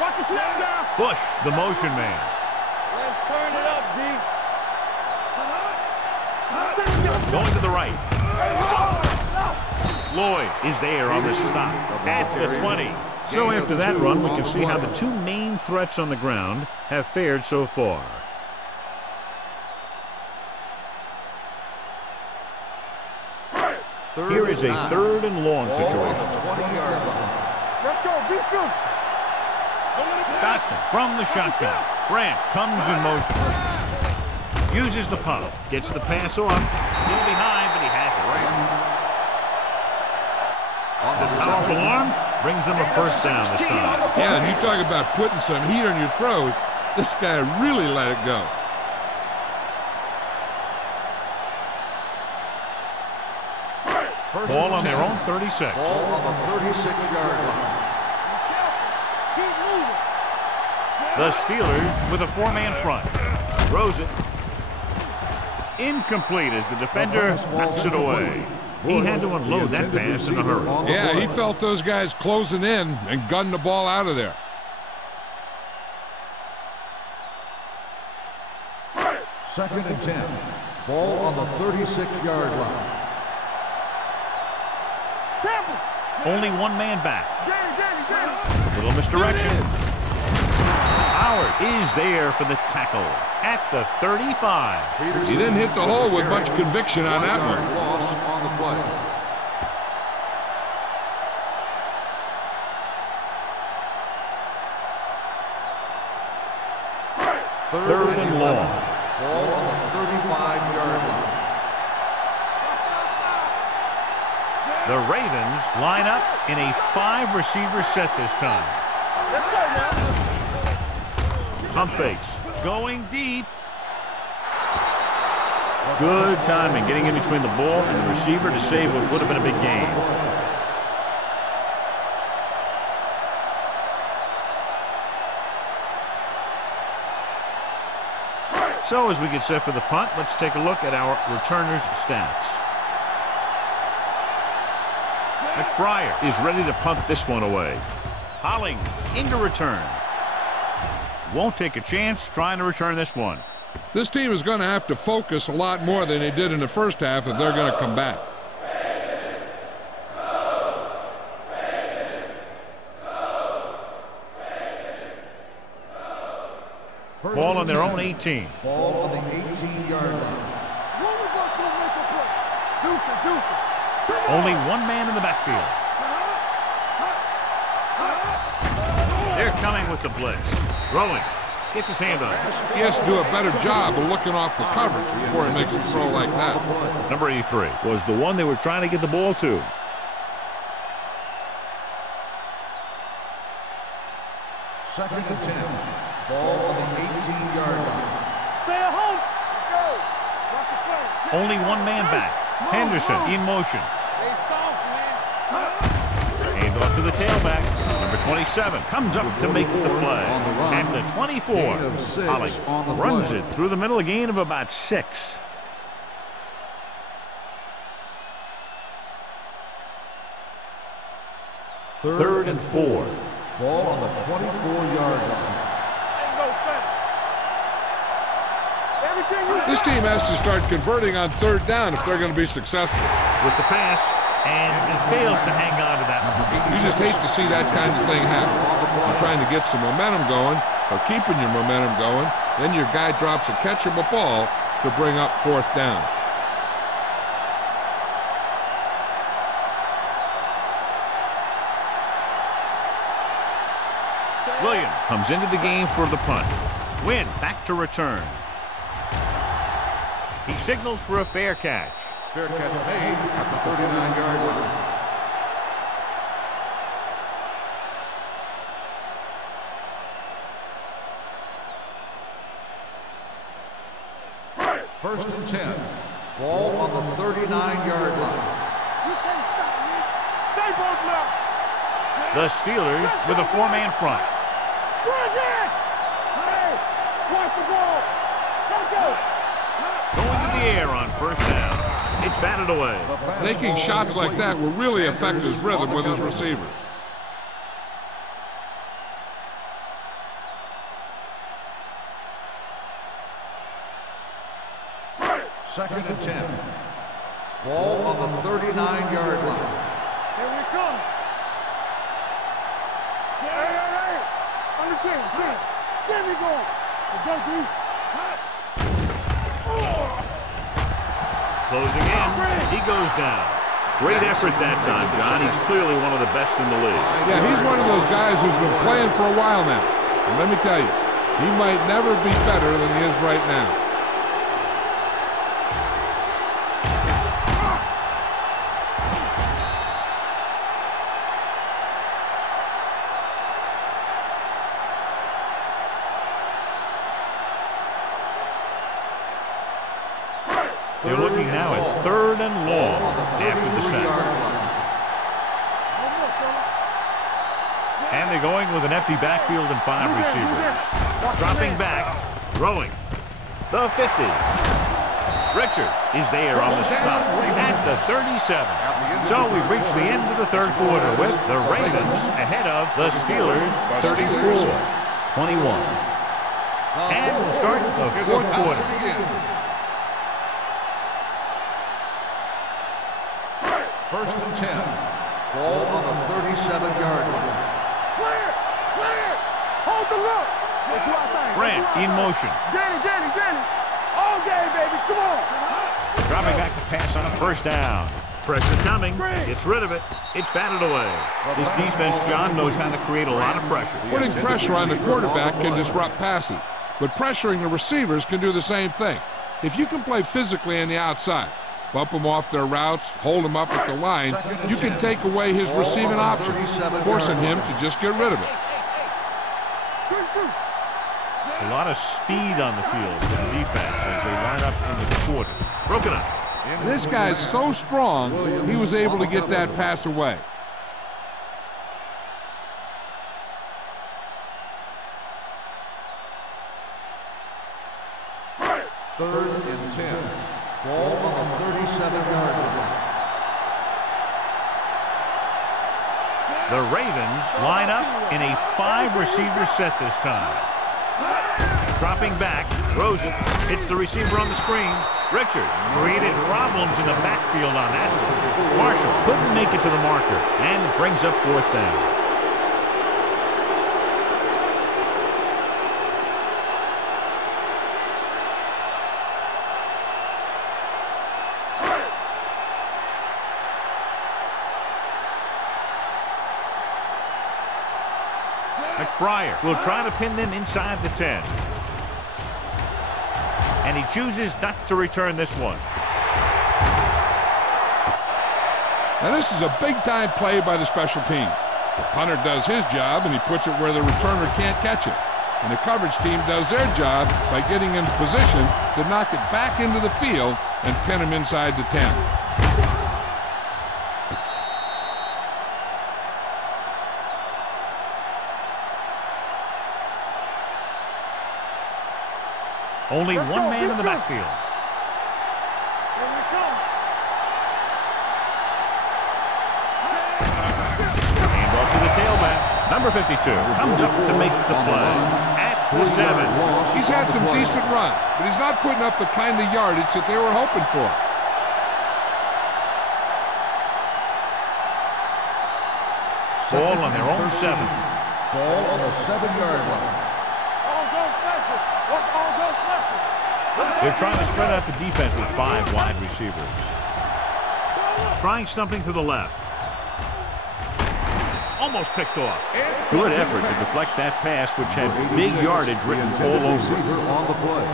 Watch the snap down. Bush, the motion man. Let's turn it up, D. Going to the right. Lloyd is there on the stop at the 20. So after that run, we can see how the two main threats on the ground have fared so far. Here is a 3rd and long situation. 20-yard line. Let's go, be physical. Dotson from the shotgun. Branch comes in motion. Uses the pump. Gets the pass off. Still behind, but he has it right. The powerful arm brings them a first down this time. Yeah, and you talk about putting some heat on your throws. This guy really let it go. Ball on their own 36. Ball on the 36-yard line. The Steelers with a 4-man front. Throws it. Incomplete as the defender knocks it away. He had to unload that pass in a hurry. Yeah, he felt those guys closing in and gunned the ball out of there. Second and 10. Ball on the 36-yard line. Only one man back. A little misdirection. Howard is there for the tackle at the 35. He didn't hit the hole with much conviction on that one. Loss on the play. Third and long. Ball on the 35-yard line. The Ravens line up in a 5-receiver set this time. Let's go now. Pump fakes. Going deep. Good timing getting in between the ball and the receiver to save what would have been a big gain. So as we get set for the punt, let's take a look at our returners' stats. McBriar is ready to punt this one away. Holling into return. Won't take a chance trying to return this one. This team is going to have to focus a lot more than they did in the first half if they're going to come back. Ball on their own 18. Ball on the 18-yard line. Only one man in the backfield. They're coming with the blitz. Throwing. Gets his hand on it. He has to do a better job of looking off the coverage before he makes a throw like that. Number 83 was the one they were trying to get the ball to. Second and 10. Ball on the 18-yard line. Stay at home. Let's go. Only one man back. Henderson in motion. Stay soft, man. Hand off to the tailback. Number 27 comes up to make the play. At the 24, Holly runs it through the middle, a gain of about 6. 3rd and 4. Ball on the 24-yard line. This team has to start converting on 3rd down if they're going to be successful. With the pass, and he fails to hang on to that one. You just hate to see that kind of thing happen. You're trying to get some momentum going, or keeping your momentum going, then your guy drops a catchable ball to bring up 4th down. Williams comes into the game for the punt. Wynn back to return. He signals for a fair catch. Fair catch made at the 39-yard line. First and 10. Ball on the 39-yard line. You can't stop me. Stay both left. The Steelers with a 4-man front. Hey, watch the ball. Let's go. Going to the air on 1st down. It's batted away. Making shots like that will really affect his rhythm with his receivers. Second and 10. Ball on the 39-yard line. Here we come. Hey. Under 10. There we go. Let's go, D. Closing in. He goes down. Great effort that time, John. He's clearly one of the best in the league. Yeah, he's one of those guys who's been playing for a while now. And let me tell you, he might never be better than he is right now. They're looking now at 3rd and long after the sack. And they're going with an empty backfield and 5 receivers. Dropping back, throwing. The 50. Richards is there on the stop at the 37. So we've reached the end of the 3rd quarter with the Ravens ahead of the Steelers 34-21. And we'll start the 4th quarter. First and 10. Ball on the 37-yard line. Clear. Hold the look. Grant in motion. Danny. All game, baby. Come on. Dropping back to pass on a 1st down. Pressure coming. Gets rid of it. It's batted away. This defense, John, knows how to create a lot of pressure. Putting pressure on the quarterback can disrupt passes, but pressuring the receivers can do the same thing. If you can play physically on the outside, bump them off their routes, hold them up at the line, you can take away his receiving options, forcing him to just get rid of it. A lot of speed on the field for the defense as they line up in the quarter. Broken up. And this guy's so strong, he was able to get that pass away. Third and 10. Ball on the 37-yard line. The Ravens line up in a 5-receiver set this time. Dropping back, throws it, hits the receiver on the screen. Richards created problems in the backfield on that. Marshall couldn't make it to the marker, and it brings up 4th down. McBriar will try to pin them inside the 10. And he chooses not to return this one. Now this is a big-time play by the special team. The punter does his job, and he puts it where the returner can't catch it. And the coverage team does their job by getting into position to knock it back into the field and pin him inside the 10. Only one man in the backfield. Hand off to Number 52 comes up to make the play at the 7. He's had some decent runs, but he's not putting up the kind of yardage that they were hoping for. Ball on their own 7. Ball on the 7-yard line. They're trying to spread out the defense with 5 wide receivers. Trying something to the left. Almost picked off. Good effort to deflect that pass, which had big yardage written all over it. On the play.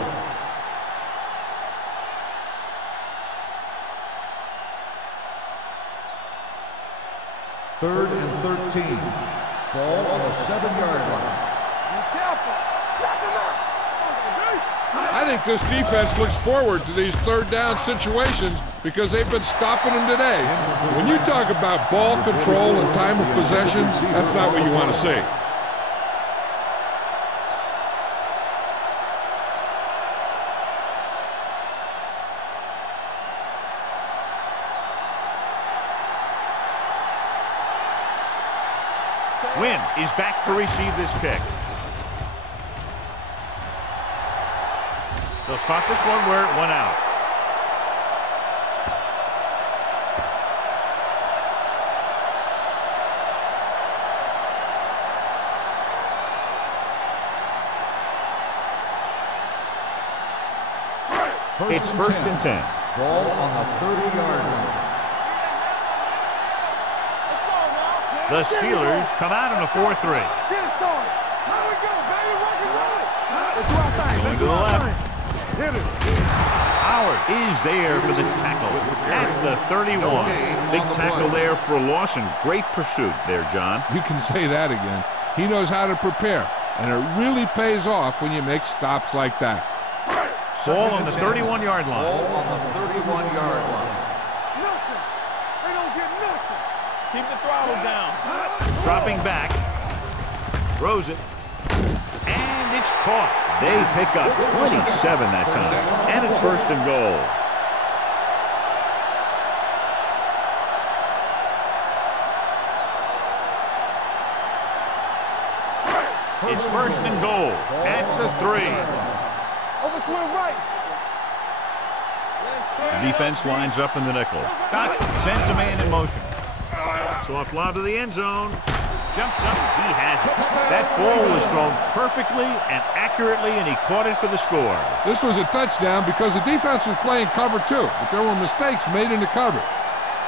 Third and 13. Ball on the 7-yard line. Be careful. Block him out. I think this defense looks forward to these third down situations because they've been stopping them today. When you talk about ball control and time of possession, that's not what you want to see. Wynn is back to receive this kick. They'll spot this one where it went out. It's first and 10. Ball on the 30-yard line. The Steelers come out in a 4-3. Get it started. Here we go, baby. Work and roll it. Let's do our thing. Going to the left. Hit it. Howard is there for the tackle at the 31. Big tackle there for a loss and great pursuit there, John. You can say that again. He knows how to prepare, and it really pays off when you make stops like that. Ball on the 31-yard line. Ball on the 31-yard line. Nothing. They don't get nothing. Keep the throttle down. Dropping back. Throws it. And it's caught. They pick up 27 that time. And it's first and goal. It's first and goal at the 3. Over swing right. The defense lines up in the nickel. Dotson sends a man in motion. Soft lob to the end zone. Jumps up. He has it. That ball was thrown perfectly and accurately, and he caught it for the score. This was a touchdown because the defense was playing cover 2, but there were mistakes made in the cover.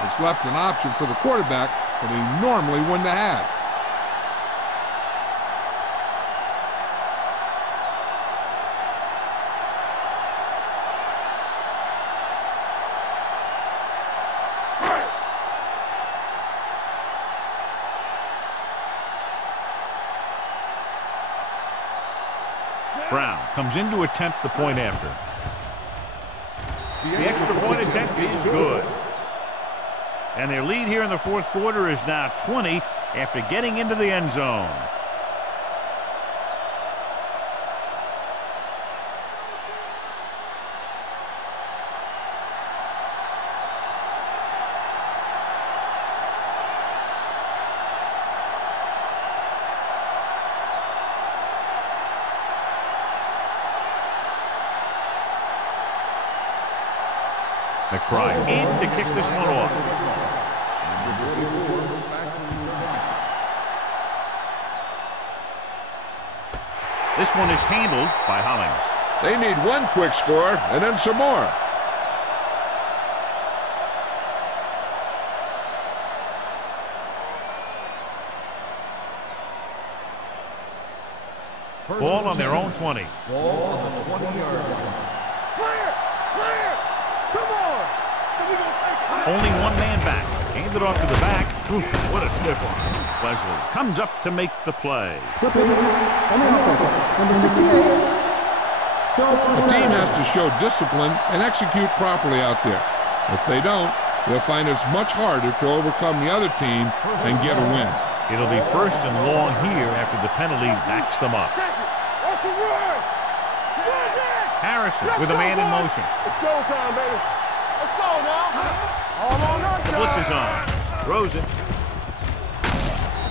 It's left an option for the quarterback that he normally wouldn't have had. Brown comes in to attempt the point after. The extra point attempt is good. And their lead here in the fourth quarter is now 20 after getting into the end zone. McBride in to kick this one off. This one is handled by Hollings. They need one quick score and then some more. Ball on their own 20. Ball on the 20-yard line. Clear! Clear! Come on! So we gonna take it. Only one man back. Handed off to the back. Ooh, what a stiff one. Leslie comes up to make the play. Flipping on the offense. Number 68. Still first The team down. has to show discipline and execute properly out there. If they don't, they'll find it's much harder to overcome the other team and get a win. It'll be first and long here after the penalty backs them up. Check it. Off the run. Harrison with a man in motion. It's showtime, baby. Let's go now. All on us, The blitz is on. Throws it.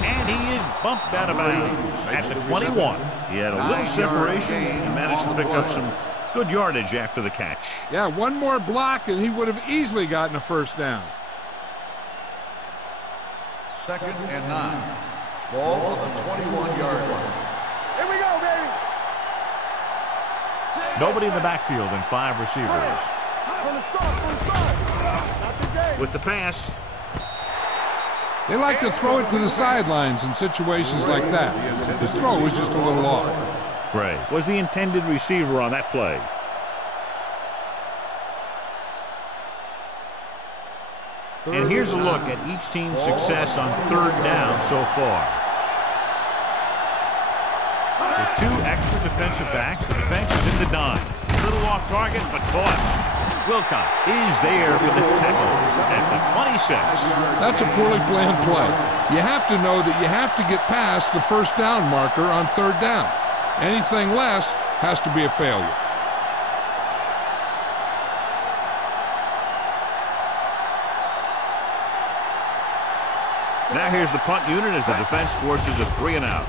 And he is bumped out of bounds at the 21. He had a little separation and managed to pick up some good yardage after the catch. Yeah, one more block and he would have easily gotten a first down. 2nd and 9. Ball on the 21-yard line. Here we go, baby. Nobody in the backfield and 5 receivers. From the start. Not today. With the pass. They like to throw it to the sidelines in situations like that. His throw was just a little off. Gray was the intended receiver on that play. And here's a look at each team's success on 3rd down so far. With 2 extra defensive backs, the defense is in the dime. A little off target, but caught. Wilcox is there for the tackle at the 26. That's a poorly planned play. You have to know that you have to get past the first down marker on 3rd down. Anything less has to be a failure. Now here's the punt unit as the defense forces a 3 and out.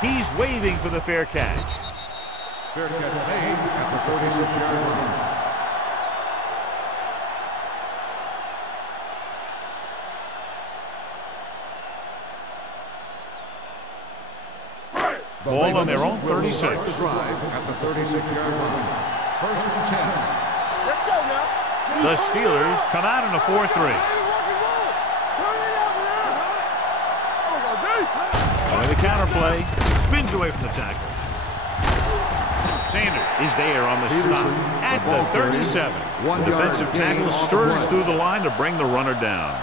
He's waving for the fair catch. Fair catch made at the 46-yard line. Ball on their own 36. Drive at the 36-yard line. 1st and 10. Let's go now. The Steelers come out in a 4-3. Going the counter play. Spins away from the tackle. Sanders is there on the stop at the 37. The defensive tackle stirs through the line to bring the runner down.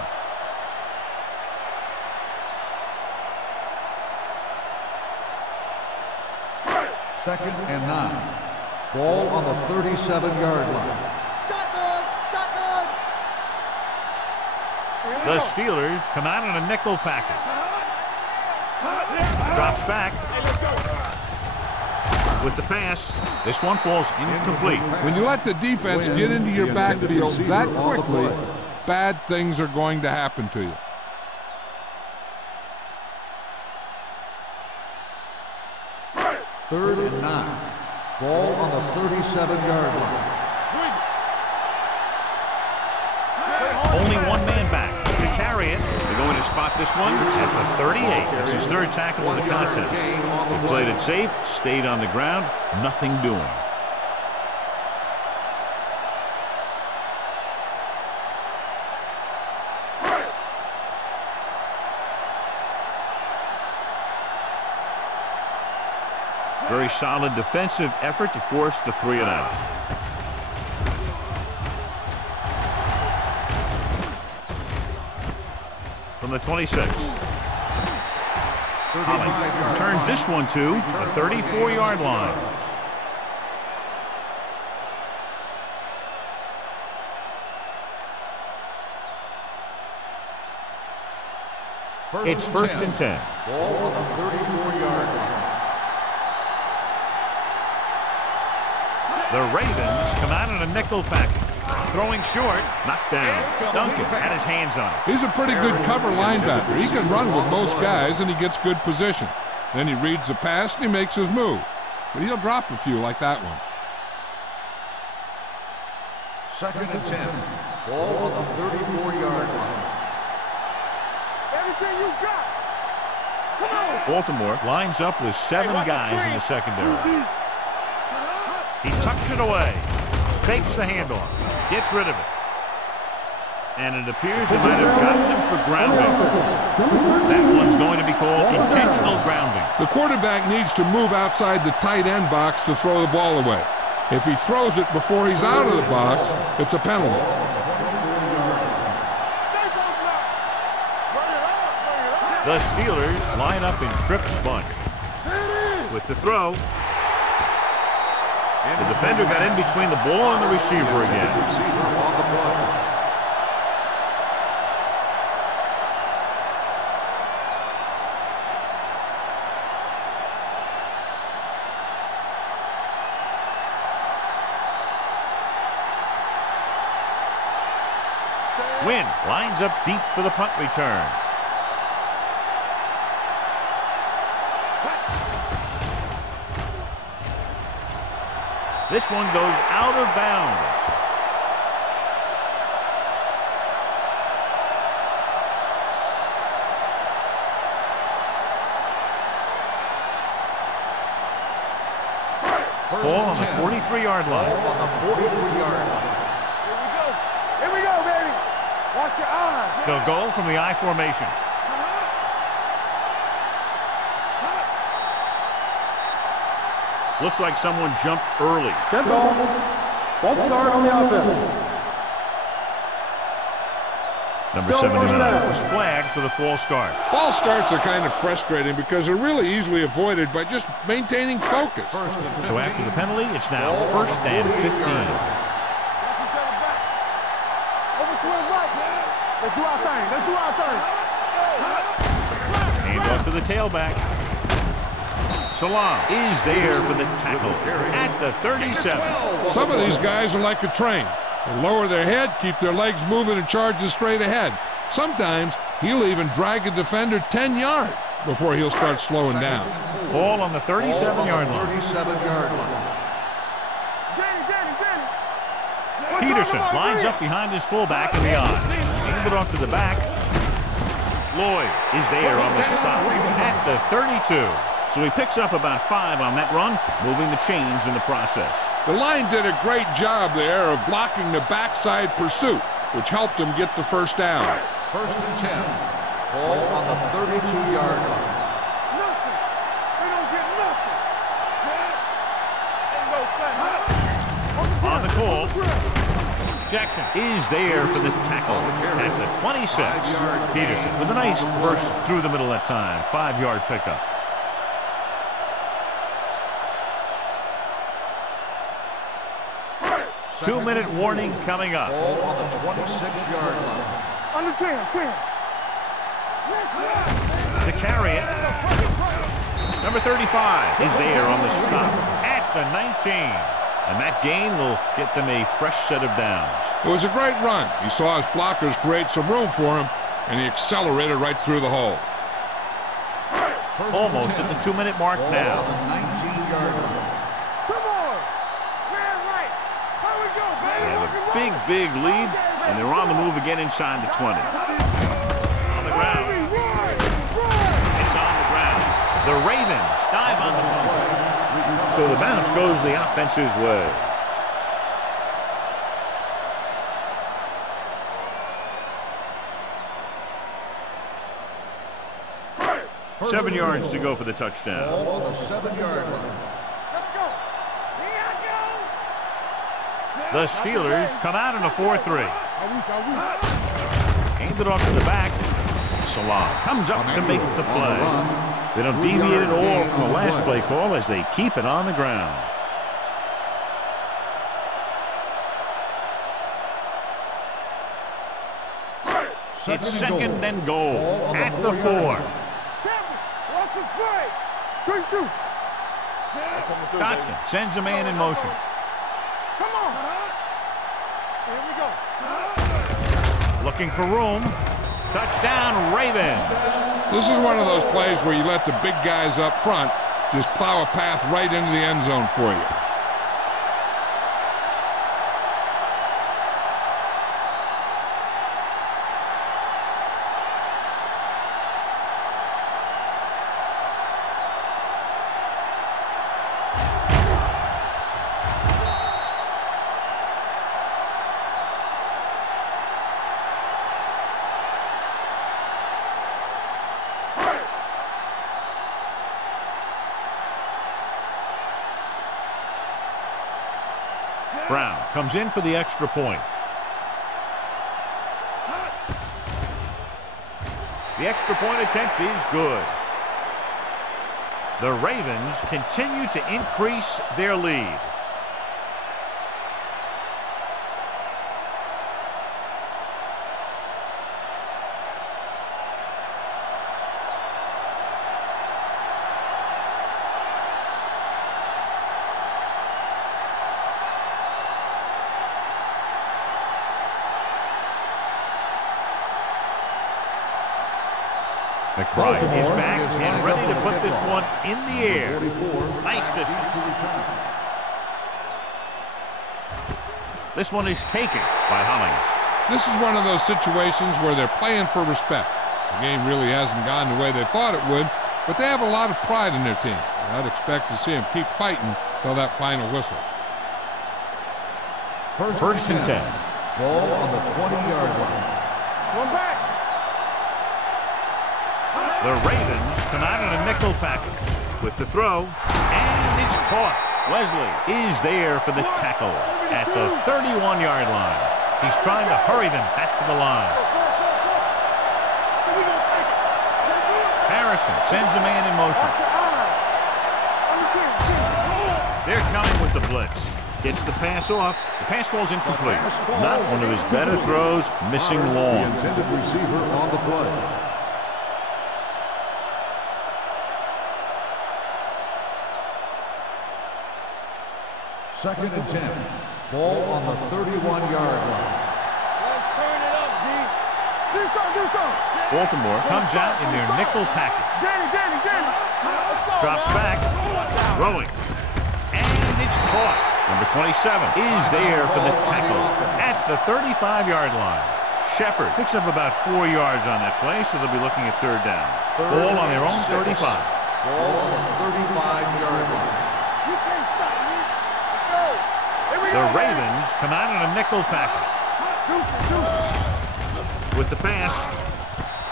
Second and 9. Ball on the 37-yard line. The Steelers come out in a nickel package. Drops back. With the pass, this one falls incomplete. When you let the defense get into your backfield that quickly, bad things are going to happen to you. Third and 9. Ball on the 37-yard line. Only one man back to carry it. They're going to spot this one at the 38. It's his 3rd tackle in the contest. He played it safe, stayed on the ground, nothing doing. Very solid defensive effort to force the 3 and out. From the 26. Holly turns this one to the 34-yard line. It's 1st and 10. Ball on the 34-yard line. The Ravens come out in a nickel package. Throwing short, knocked down. Duncan had his hands on it. He's a pretty good cover linebacker. He can run with most guys, and he gets good position. Then he reads the pass, and he makes his move. But he'll drop a few like that one. 2nd and 10. Ball on the 34-yard line. Everything you got. Come on. Baltimore lines up with 7 guys in the secondary. He tucks it away, fakes the handoff, gets rid of it. And it appears they might have gotten him for grounding. That one's going to be called intentional grounding. The quarterback needs to move outside the tight end box to throw the ball away. If he throws it before he's out of the box, it's a penalty. The Steelers line up in Tripp's bunch. With the throw, the defender got in between the ball and the receiver again. Receiver on the play. Wynn lines up deep for the punt return. This one goes out of bounds. Ball on the 43-yard line. Ball on the 43-yard line. Here we go, baby. Watch your eyes. They'll go from the I formation. Looks like someone jumped early. Dead ball. False start on the offense. Number Still first 79 down. was flagged for the false start. False starts are kind of frustrating because they're really easily avoided by just maintaining focus. First and 15. So after the penalty, it's now first and 15. Overswing right. Let's do our thing. Let's do our thing. Hand off to the tailback. Salam is there for the tackle at the 37. Some of these guys are like a train. They lower their head, keep their legs moving, and charge straight ahead. Sometimes he'll even drag a defender 10 yards before he'll start slowing down. Ball on the 37-yard line. 37-yard line. Peterson lines up behind his fullback in the I. Handed off to the back. Lloyd is there on the stop at the 32. So he picks up about 5 on that run, moving the chains in the process. The line did a great job there of blocking the backside pursuit, which helped him get the first down. First and 10. Ball on the 32-yard line. Nothing. They don't get nothing. Ain't no thing. On the call, Jackson is there for the tackle at the 26. Peterson with a nice burst through the middle that time. 5-yard pickup. Two-minute warning coming up. Ball on the 26-yard line. Under 10. To carry it, number 35 is there on the stop at the 19. And that gain will get them a fresh set of downs. It was a great run. He saw his blockers create some room for him, and he accelerated right through the hole. Almost at the 2-minute mark Ball now. on the 19-yard line. Come on. Man right. How we go, They baby? have a big lead, and they're on the move again inside the 20. On the ground. It's on the ground. The Ravens dive on the fumble. So the bounce goes the offense's way. First 7 and yards goal. to go for the touchdown. Ball on the 7-yard line. Let's go. The Steelers come out in a 4-3. Handed off to the back. Salam comes up to make the play. They don't deviate at all from the last play call as they keep it on the ground. It's second and goal at the 4. Good shoot. Dotson sends a man in motion. Come on. Here we go. Looking for room. Touchdown, Ravens. This is one of those plays where you let the big guys up front just plow a path right into the end zone for you. Brown comes in for the extra point. The extra point attempt is good. The Ravens continue to increase their lead. McBride is back and ready to put this one in the air. Nice distance. This one is taken by Hollings. This is one of those situations where they're playing for respect. The game really hasn't gone the way they thought it would, but they have a lot of pride in their team. I'd expect to see them keep fighting till that final whistle. First and 10. Ball on the 20-yard line. One back. The Ravens come out in a nickel package with the throw, and it's caught. Wesley is there for the tackle at the 31-yard line. He's trying to hurry them back to the line. Harrison sends a man in motion. They're coming with the blitz. Gets the pass off. The pass falls incomplete. Not one of his better throws, missing long. The intended receiver on the play. Second and 10. Ball on the 31-yard line. Let's turn it up, D. Do something. Baltimore comes out in their nickel package. Danny. Let's go. Drops back. Throwing. And it's caught. Number 27 is there for the tackle at the 35-yard line. Shepard picks up about 4 yards on that play, so they'll be looking at third down. Ball on their own 35. Ball on the 35-yard line. You can't stop me. Let's go. The Ravens come out in a nickel package with the pass,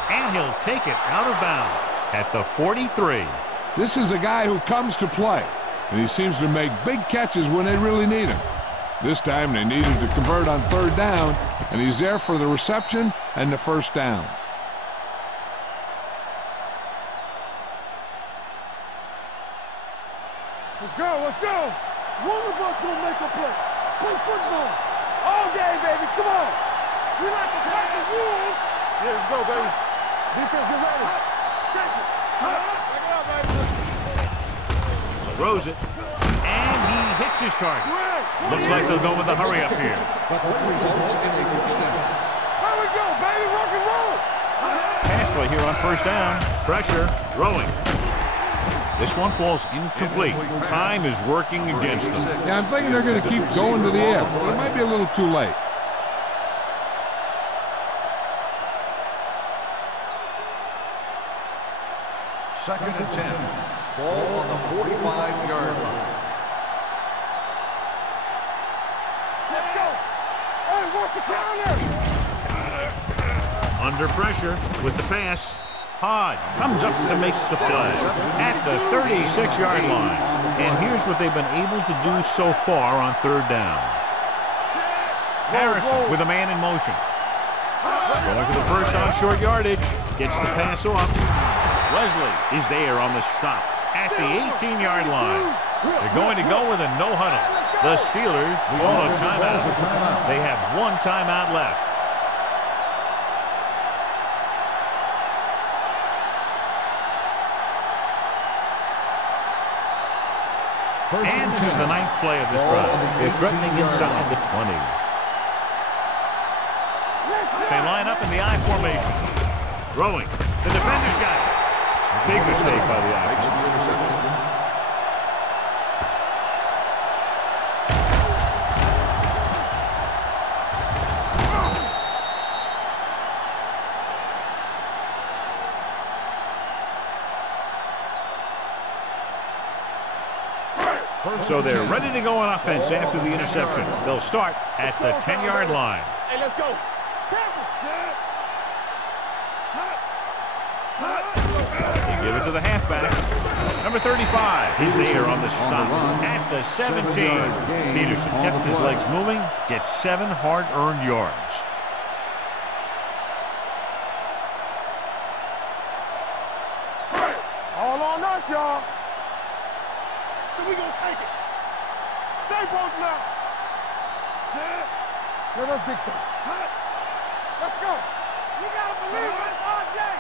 and he'll take it out of bounds at the 43. This is a guy who comes to play, and he seems to make big catches when they really need him. This time they needed to convert on third down, and he's there for the reception and the first down. Let's go. One of us will make a play. Play football. All day, baby. Come on. We like to fight the rules. Yeah, let's go, baby. Defense, get ready. Check it. Check it out, baby. Throws it, and he hits his target. Looks like they'll go with a hurry up here. But that results in a first down. There we go, baby. Rock and roll. Pass play here on first down. Pressure, throwing. This one falls incomplete. Time is working against them. Yeah, I'm thinking they're going to keep going to the air, but it might be a little too late. Second and 10. Ball on the 45-yard line. Let's go. Hey, watch the counter. Under pressure with the pass. Hodge comes up to make the play at the 36-yard line. And here's what they've been able to do so far on third down. Harrison with a man in motion. Going for the first on short yardage. Gets the pass off. Wesley is there on the stop at the 18-yard line. They're going to go with a no huddle. The Steelers call a timeout. They have one timeout left. And this is the 9th play of this drive. They're threatening inside the 20. They line up in the I formation. Throwing. The defender's got it. Big mistake by the offense. So they're ready to go on offense after the interception. They'll start at the 10-yard line. Hey, let's go. They give it to the halfback. Number 35 is there on the stop at the 17. Peterson kept his legs moving, gets 7 hard-earned yards. All on us, y'all. So we gonna take it. Stay both now. Let us dictate. Let's go. You gotta believe it all day.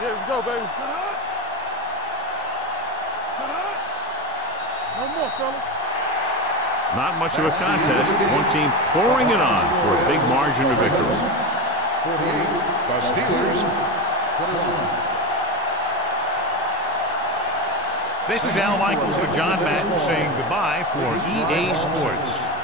Yeah, let's go, baby. No more, fella. Not much of a contest. One team pouring it on for a big margin of victory. 48, the Steelers, 21. This is Al Michaels with John Madden saying goodbye for EA Sports.